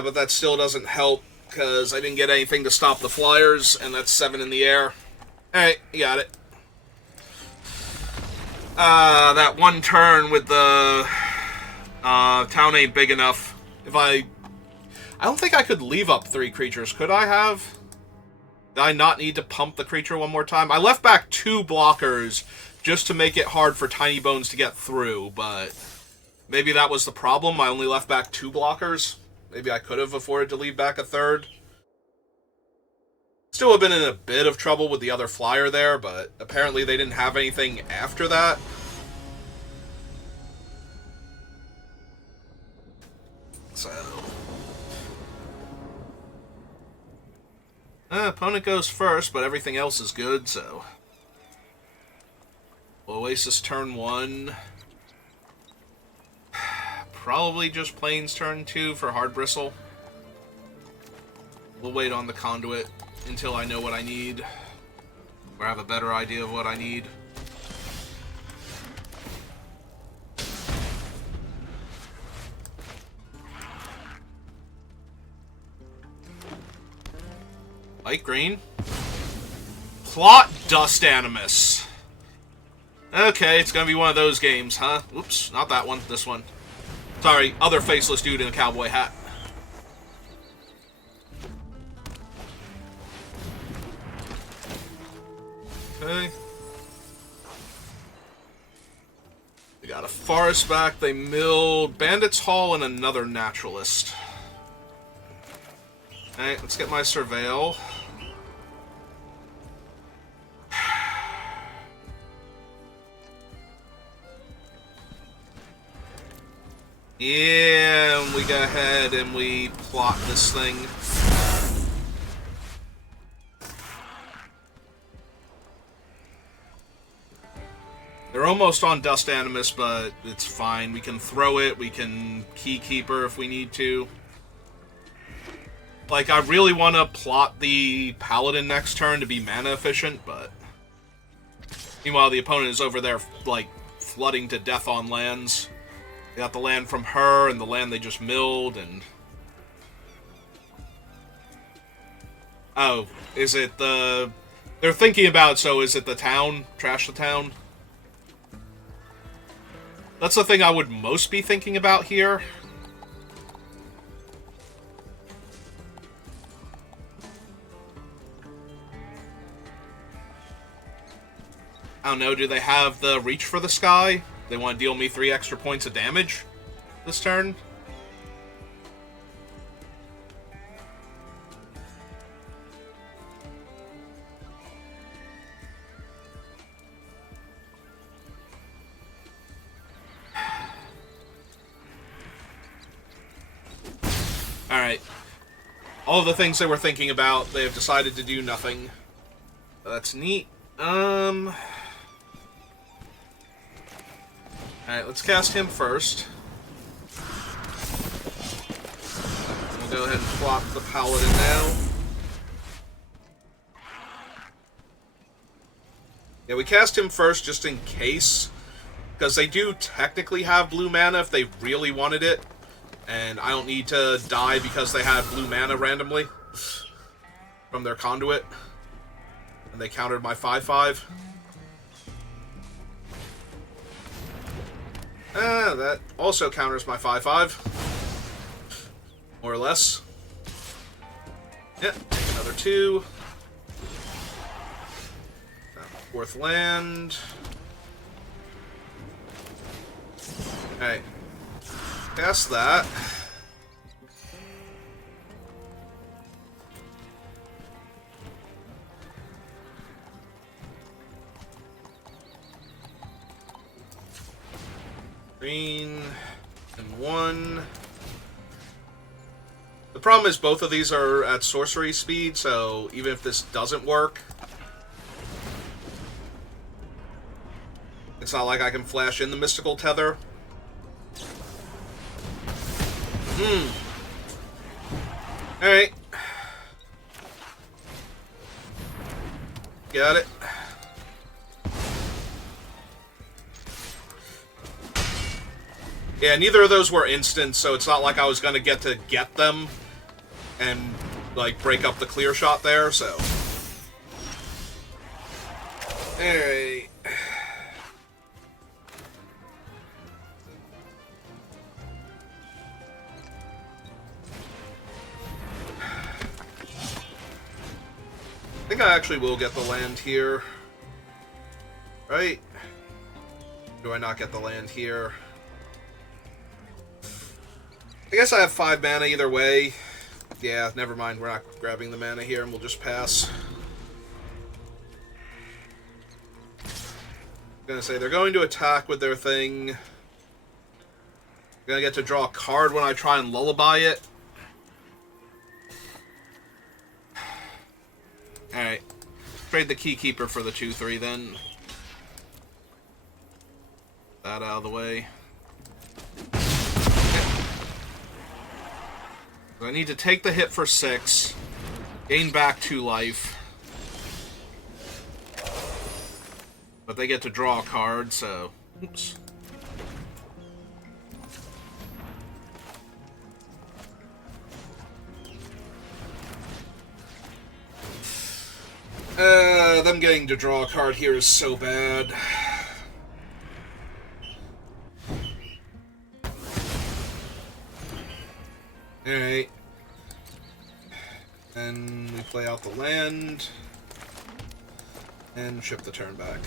But that still doesn't help, because I didn't get anything to stop the flyers, and that's 7 in the air. Alright, you got it. That one turn with the town ain't big enough. If I don't think I could leave up 3 creatures, could I have? Did I not need to pump the creature one more time? I left back 2 blockers just to make it hard for Tiny Bones to get through, but maybe that was the problem. I only left back 2 blockers. Maybe I could have afforded to leave back a 3rd. Still have been in a bit of trouble with the other flyer there, but apparently they didn't have anything after that. So... opponent goes first, but everything else is good, so... Oasis turn 1. Probably just Plains turn 2 for Hard Bristle. We'll wait on the Conduit until I know what I need, or have a better idea of what I need. Light green. Plot Dust Animus. Okay, it's gonna be one of those games, huh? Oops, not that one, this one. Sorry, other faceless dude in a cowboy hat. Okay. We got a Forest back, they milled Bandit's Hall and another Naturalist. Alright, let's get my Surveil. Yeah, and we go ahead and we plot this thing. They're almost on Dust Animus, but it's fine. We can throw it, we can Keykeeper if we need to. Like, I really want to plot the Paladin next turn to be mana efficient, but... Meanwhile, the opponent is over there, like, flooding to death on lands. They got the land from her, and the land they just milled, and... Oh, is it the... They're thinking about, so is it the town? Trash the town? That's the thing I would most be thinking about here. I don't know, do they have the reach for the sky? They want to deal me 3 extra points of damage this turn? Alright. All of the things they were thinking about, they have decided to do nothing. That's neat. Alright, let's cast him first. We'll go ahead and plop the Paladin now. Yeah, we cast him first just in case, because they do technically have blue mana if they really wanted it, and I don't need to die because they had blue mana randomly from their Conduit, and they countered my 5/5. That also counters my 5/5. More or less. Yep, take another 2. 4th land. Alright. Cast that. Green and 1. The problem is both of these are at sorcery speed, so even if this doesn't work, it's not like I can flash in the Mystical Tether. Alright. Got it. Yeah, neither of those were instant, so it's not like I was going to get them and, like, break up the clear shot there, so... Alright. I I actually will get the land here. Right? Do I not get the land here? I guess I have 5 mana either way. Yeah, never mind. We're not grabbing the mana here, and we'll just pass. I'm gonna say they're going to attack with their thing. I'm gonna get to draw a card when I try and lullaby it. Alright. Trade the Keykeeper for the 2/3 then. That out of the way. I need to take the hit for 6, gain back 2 life. But they get to draw a card, so... Oops. Them getting to draw a card here is so bad. Alright. Then we play out the land. And ship the turn back.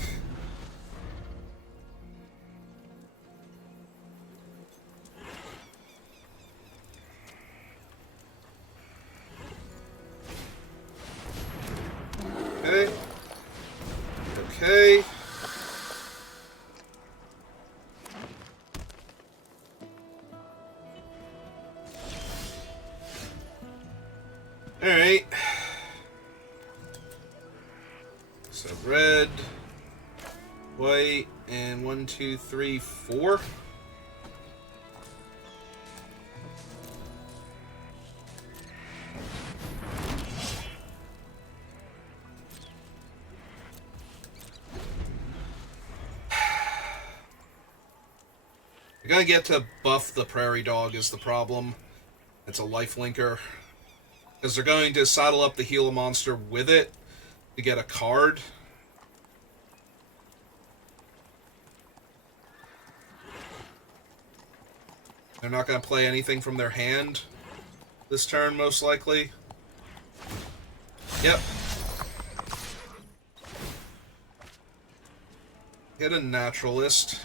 Okay. Okay. Alright. So red, white, and 1, 2, 3, 4. You're gonna get to buff the Prairie Dog is the problem. It's a lifelinker. Because they're going to saddle up the Gila monster with it to get a card. They're not going to play anything from their hand this turn, most likely. Yep. Hit a Naturalist.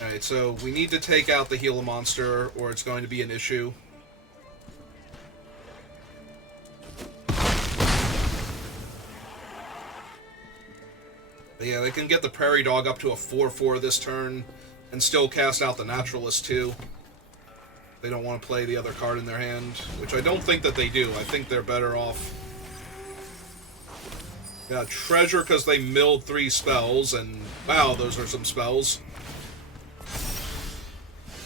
Alright, so we need to take out the Gila monster, or it's going to be an issue. But yeah, they can get the Prairie Dog up to a 4/4 this turn, and still cast out the Naturalist too. They don't want to play the other card in their hand, which I don't think that they do. I think they're better off. Yeah, Treasure because they milled 3 spells, and wow, those are some spells.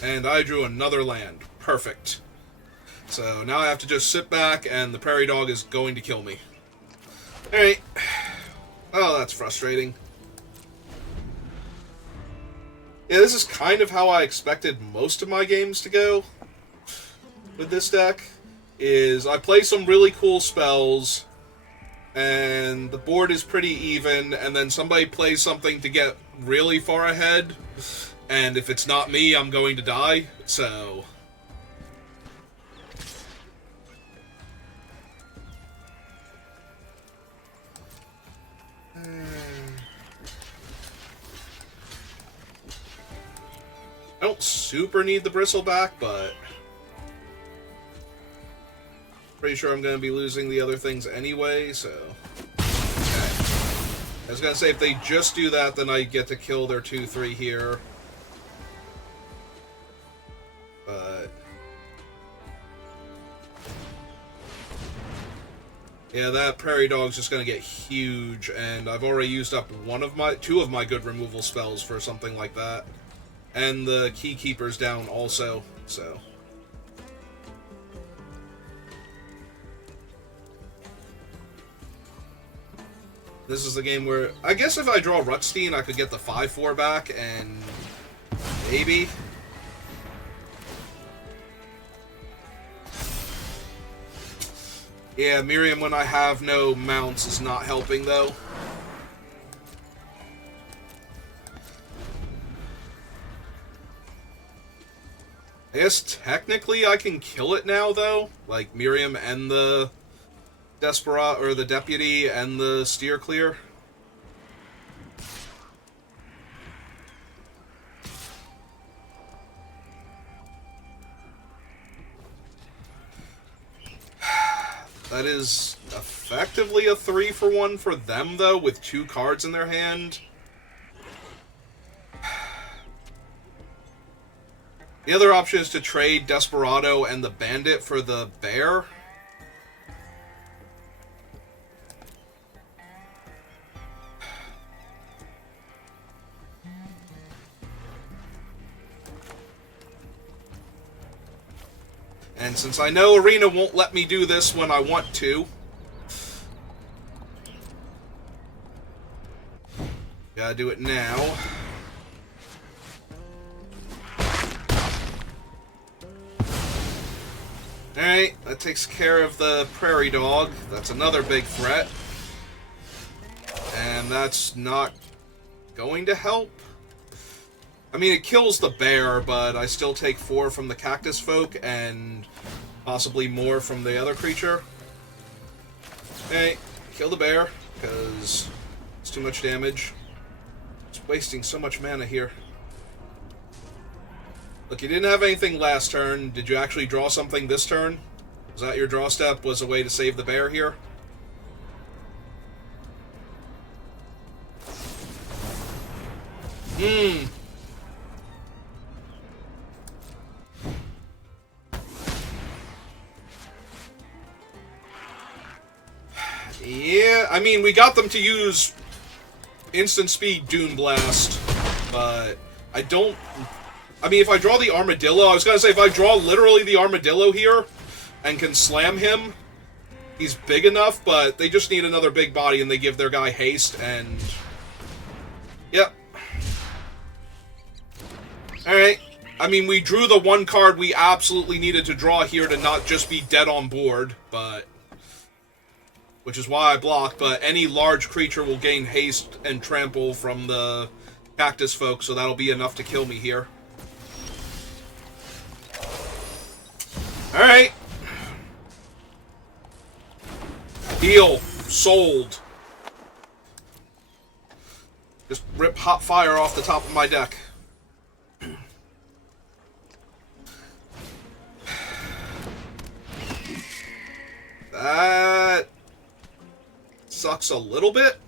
And I drew another land. Perfect. So now I have to just sit back, and the Prairie Dog is going to kill me. Alright. Oh, that's frustrating. Yeah, this is kind of how I expected most of my games to go with this deck. Is I play some really cool spells, and the board is pretty even, and then somebody plays something to get really far ahead, and if it's not me, I'm going to die, so... I don't super need the Bristleback, but... pretty sure I'm going to be losing the other things anyway, so... Okay. I was going to say, if they just do that, then I get to kill their 2/3 here. But... yeah, that Prairie Dog's just going to get huge, and I've already used up two of my good removal spells for something like that. And the Keykeeper's down also, so... this is the game where... I guess if I draw Rutstein, I could get the 5/4 back, and... maybe... yeah, Miriam, when I have no mounts, is not helping, though. I guess technically I can kill it now, though. Like, Miriam and the Desperate, or the Deputy and the Steer clear. That is effectively a 3-for-1 for them, though, with 2 cards in their hand. The other option is to trade Desperado and the Bandit for the Bear. And since I know Arena won't let me do this when I want to, gotta do it now. Alright, that takes care of the Prairie Dog. That's another big threat. And that's not going to help. I mean, it kills the bear, but I still take 4 from the Cactus Folk and possibly more from the other creature. Hey, kill the bear, because it's too much damage. It's wasting so much mana here. Look, you didn't have anything last turn. Did you actually draw something this turn? Was that your draw step? Was a way to save the bear here? Yeah, I mean, we got them to use instant speed Dune Blast, but I don't... I mean, if I draw the Armadillo, I was going to say, if I draw literally the Armadillo here and can slam him, he's big enough, but they just need another big body and they give their guy haste, and... Yep. Alright. I mean, we drew the one card we absolutely needed to draw here to not just be dead on board, but... Which is why I block, but any large creature will gain haste and trample from the Cactus Folk, so that'll be enough to kill me here. Alright. Deal. Sold. Just rip hot fire off the top of my deck. That sucks a little bit.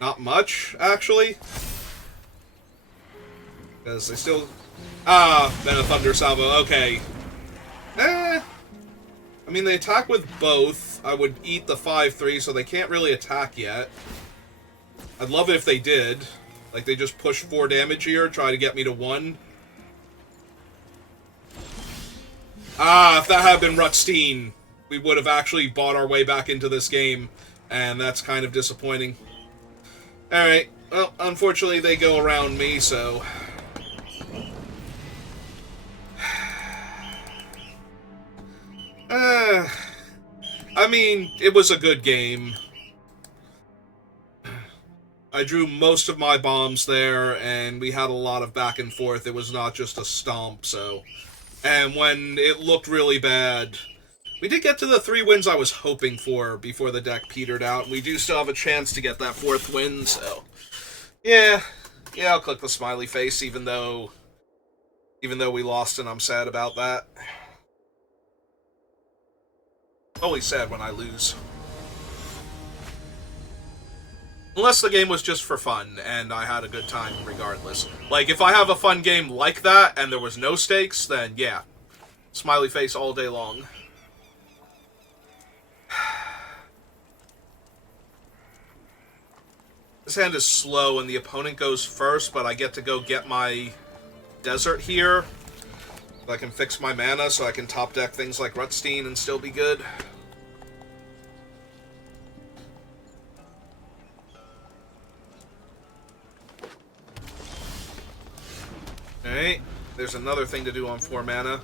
Not much, actually. Because they still... Ah, then a Thunder Salvo. Okay. I mean, they attack with both. I would eat the 5/3, so they can't really attack yet. I'd love it if they did. Like, they just push 4 damage here, try to get me to 1. Ah, if that had been Rutstein, we would have actually bought our way back into this game, and that's kind of disappointing. Alright, well, unfortunately they go around me, so... I mean, it was a good game. I drew most of my bombs there, and we had a lot of back and forth. It was not just a stomp, so... And when it looked really bad... We did get to the 3 wins I was hoping for before the deck petered out, and we do still have a chance to get that 4th win, so... Yeah, I'll click the smiley face, even though we lost, and I'm sad about that. Always sad when I lose. Unless the game was just for fun, and I had a good time regardless. Like, if I have a fun game like that, and there was no stakes, then yeah. Smiley face all day long. This hand is slow, and the opponent goes first, but I get to go get my desert here. I can fix my mana, so I can top deck things like Rutstein and still be good. Alright, there's another thing to do on 4 mana.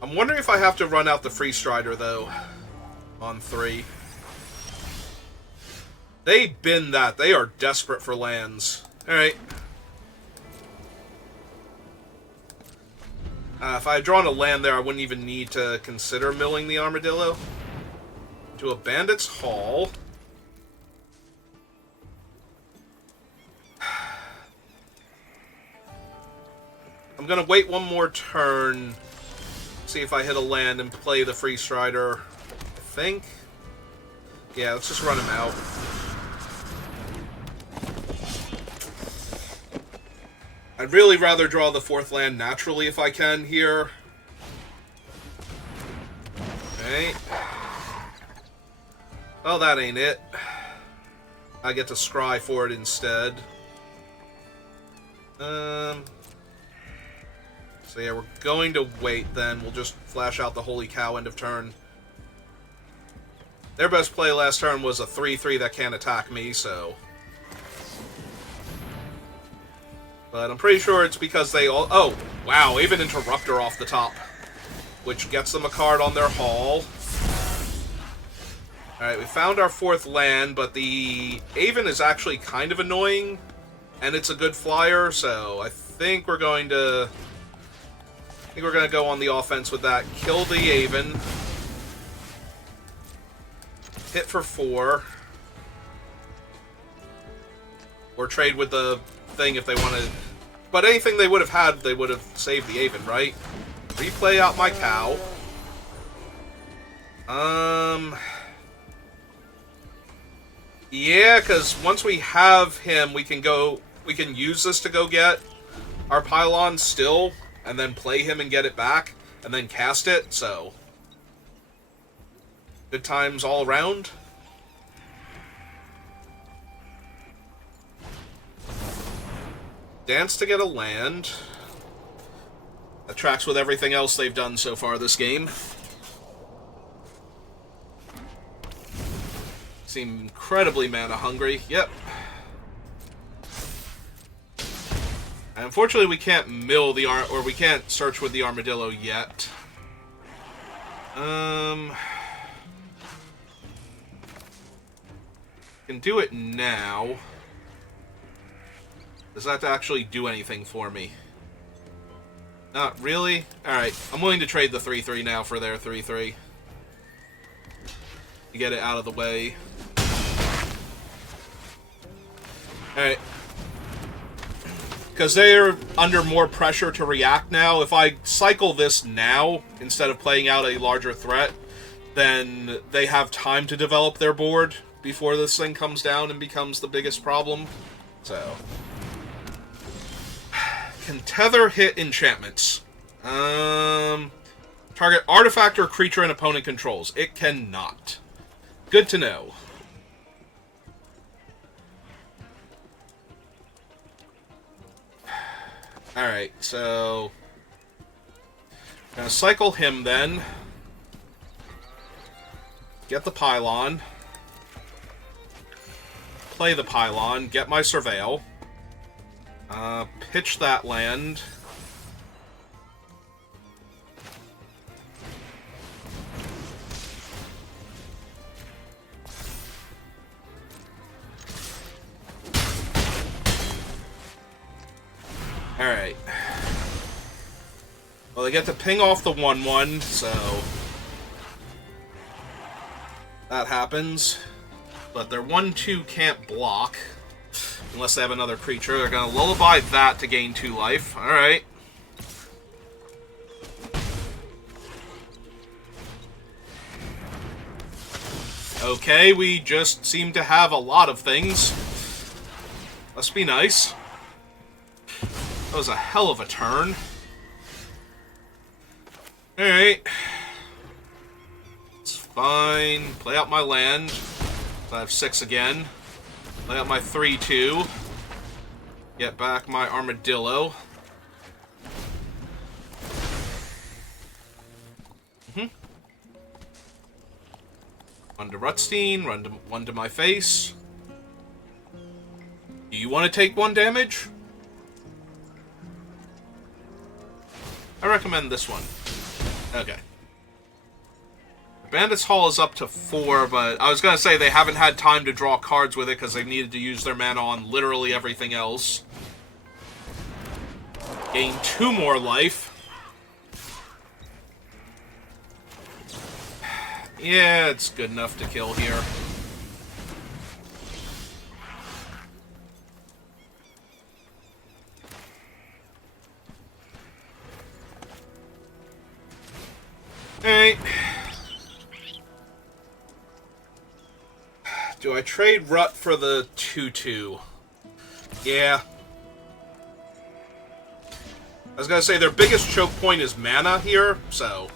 I'm wondering if I have to run out the Free Strider, though, on 3. They bin that. They are desperate for lands. Alright. If I had drawn a land there, I wouldn't even need to consider milling the Armadillo. to a bandit's hall. I'm gonna wait one more turn, see if I hit a land and play the Free Strider, I think. Yeah, let's just run him out. I'd really rather draw the 4th land naturally if I can here. Okay. Oh, that ain't it. I get to scry for it instead. So yeah, we're going to wait then. We'll just flash out the Holy Cow end of turn. Their best play last turn was a 3/3 that can't attack me, so... But I'm pretty sure it's because they all... Oh, wow, even Interrupter off the top. Which gets them a card on their haul. Alright, we found our 4th land, but the Aven is actually kind of annoying. And it's a good flyer, so I think we're going to... go on the offense with that. Kill the Aven. Hit for 4. Or trade with the thing if they wanted. But anything they would have had, they would have saved the Aven, right? Replay out my cow. Yeah, because once we have him, we can use this to go get our pylon still, and then play him and get it back, and then cast it, so... Good times all around. Dance to get a land. That tracks with everything else they've done so far this game. Seem incredibly mana hungry. Yep. And unfortunately, we can't mill the or we can't search with the armadillo yet. Can do it now. Does that actually do anything for me? Not really? Alright, I'm willing to trade the 3/3 now for their 3/3. To get it out of the way. Alright. Because they're under more pressure to react now. If I cycle this now, instead of playing out a larger threat, then they have time to develop their board before this thing comes down and becomes the biggest problem. So... Can tether hit enchantments? Target artifact or creature an opponent controls. It cannot. Good to know. Alright, so... Gonna cycle him then. Get the pylon. Play the pylon. Get my surveil. Pitch that land. Alright. Well, they get to ping off the 1/1, so... That happens. But their 1/2 can't block. Unless they have another creature. They're going to lullaby that to gain 2 life. Alright. Okay, we just seem to have a lot of things. Must be nice. That was a hell of a turn. Alright. It's fine. Play out my land. I have 6 again. Play out my 3/2. Get back my armadillo. One to Rutstein, one to my face. Do you want to take 1 damage? I recommend this one. Okay. Bandit's Hall is up to 4, but I was going to say they haven't had time to draw cards with it because they needed to use their mana on literally everything else. Gain 2 more life. Yeah, it's good enough to kill here. Alright. Do I trade Rut for the 2-2? Yeah. I was gonna say, their biggest choke point is mana here, so...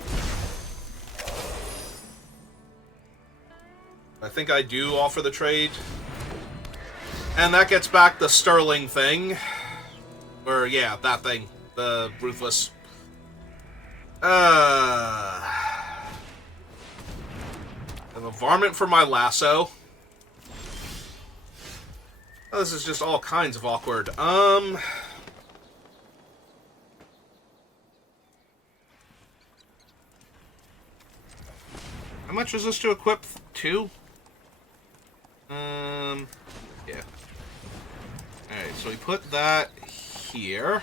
I think I do offer the trade. And that gets back the Sterling thing. Or, yeah, that thing. The Ruthless. I have a Varmint for my Lasso. Oh, this is just all kinds of awkward. How much is this to equip? 2? Yeah. Alright, so we put that here.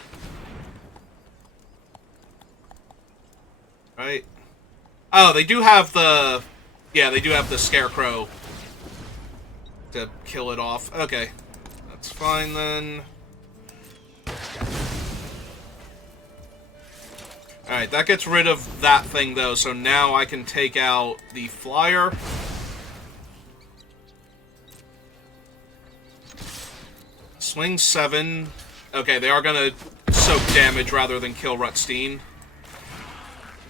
Right? Oh, they do have the... Yeah, they do have the Scarecrow to kill it off. Okay. That's fine, then. Alright, that gets rid of that thing, though, so now I can take out the Flyer. Swing 7. Okay, they are gonna soak damage rather than kill Rutstein.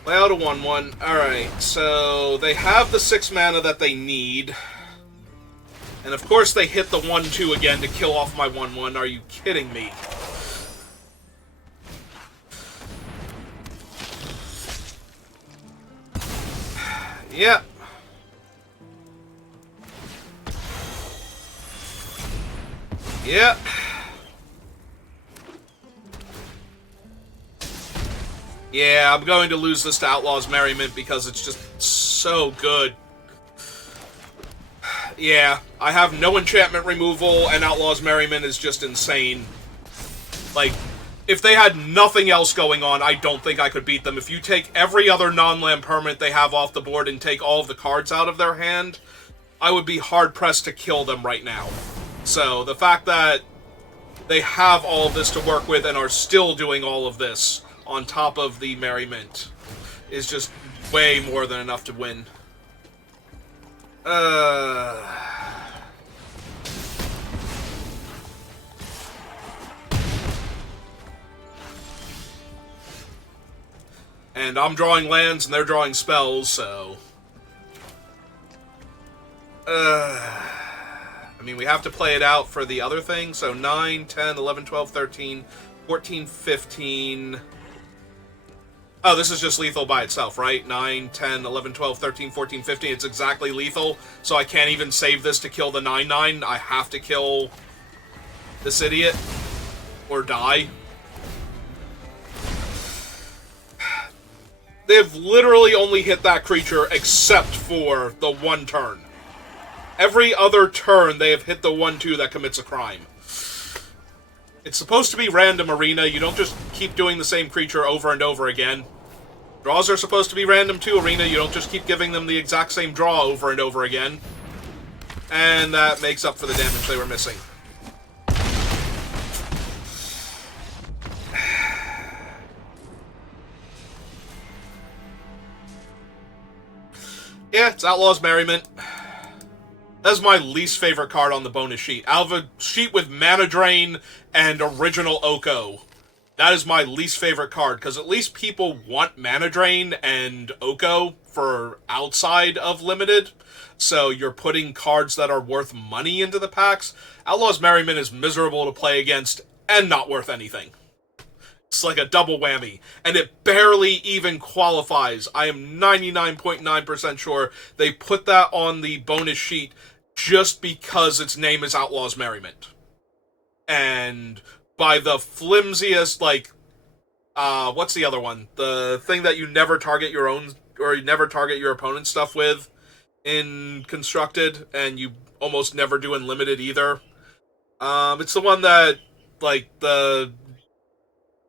Play out a 1-1. Alright, so they have the 6 mana that they need. And of course they hit the 1-2 again to kill off my 1-1. Are you kidding me? Yep. Yep. Yeah, I'm going to lose this to Outlaws Merriment because it's just so good. Yeah, I have no enchantment removal, and Outlaws Merriment is just insane. Like, if they had nothing else going on, I don't think I could beat them. If you take every other non-land permanent they have off the board and take all of the cards out of their hand, I would be hard-pressed to kill them right now. So, the fact that they have all of this to work with and are still doing all of this on top of the Merriment is just way more than enough to win. And I'm drawing lands and they're drawing spells, so... I mean, we have to play it out for the other thing, so 9, 10, 11, 12, 13, 14, 15... Oh, this is just lethal by itself, right? 9, 10, 11, 12, 13, 14, 15. It's exactly lethal, so I can't even save this to kill the 9/9. I have to kill this idiot. Or die. They've literally only hit that creature except for the one turn. Every other turn, they have hit the 1-2 that commits a crime. It's supposed to be random arena. You don't just keep doing the same creature over and over again. Draws are supposed to be random too, arena. You don't just keep giving them the exact same draw over and over again. And that makes up for the damage they were missing. Yeah, it's Outlaws Merriment. That's my least favorite card on the bonus sheet. Out of a sheet with Mana Drain and Original Oko, that is my least favorite card, because at least people want Mana Drain and Oko for outside of Limited, so you're putting cards that are worth money into the packs. Outlaws Merriment is miserable to play against and not worth anything. It's like a double whammy, and it barely even qualifies. I am 99.9% sure they put that on the bonus sheet just because its name is Outlaws Merriment. And by the flimsiest, like, what's the other one? The thing that you never target your own, or you never target your opponent's stuff with in Constructed, and you almost never do in Limited either. It's the one that, like, the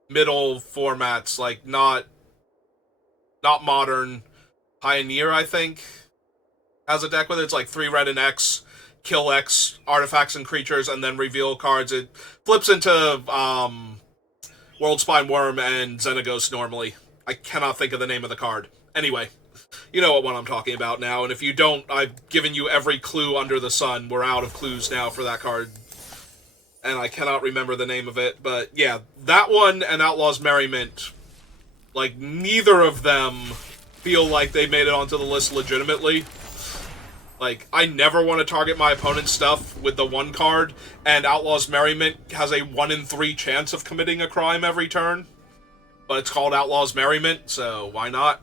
middle formats, like, not Modern, Pioneer, I think. has a deck with it. It's like 3 red and X, kill X artifacts and creatures, and then reveal cards. It flips into World Spine Worm and Xenaghost normally. I cannot think of the name of the card. Anyway, you know what one I'm talking about now, and if you don't, I've given you every clue under the sun. We're out of clues now for that card. And I cannot remember the name of it, but yeah, that one and Outlaws Merriment, like, neither of them feel like they made it onto the list legitimately. Like, I never want to target my opponent's stuff with the one card, and Outlaws Merriment has a 1 in 3 chance of committing a crime every turn. But it's called Outlaws Merriment, so why not?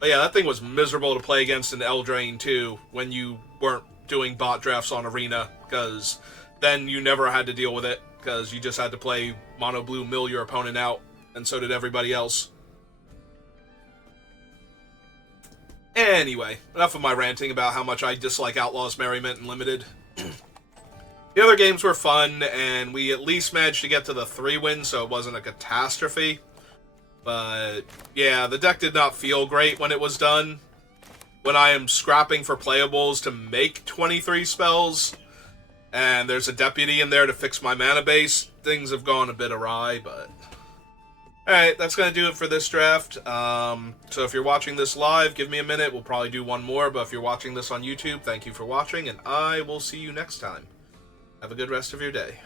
But yeah, that thing was miserable to play against in Eldraine, too, when you weren't doing bot drafts on Arena, because then you never had to deal with it, because you just had to play mono blue, mill your opponent out, and so did everybody else. Anyway, enough of my ranting about how much I dislike Outlaws Merriment and Limited. The other games were fun, and we at least managed to get to the 3 wins, so it wasn't a catastrophe. But yeah, the deck did not feel great when it was done. When I am scrapping for playables to make 23 spells, and there's a deputy in there to fix my mana base, things have gone a bit awry, but alright, that's going to do it for this draft. So if you're watching this live, give me a minute. We'll probably do one more, but if you're watching this on YouTube, thank you for watching, and I will see you next time. Have a good rest of your day.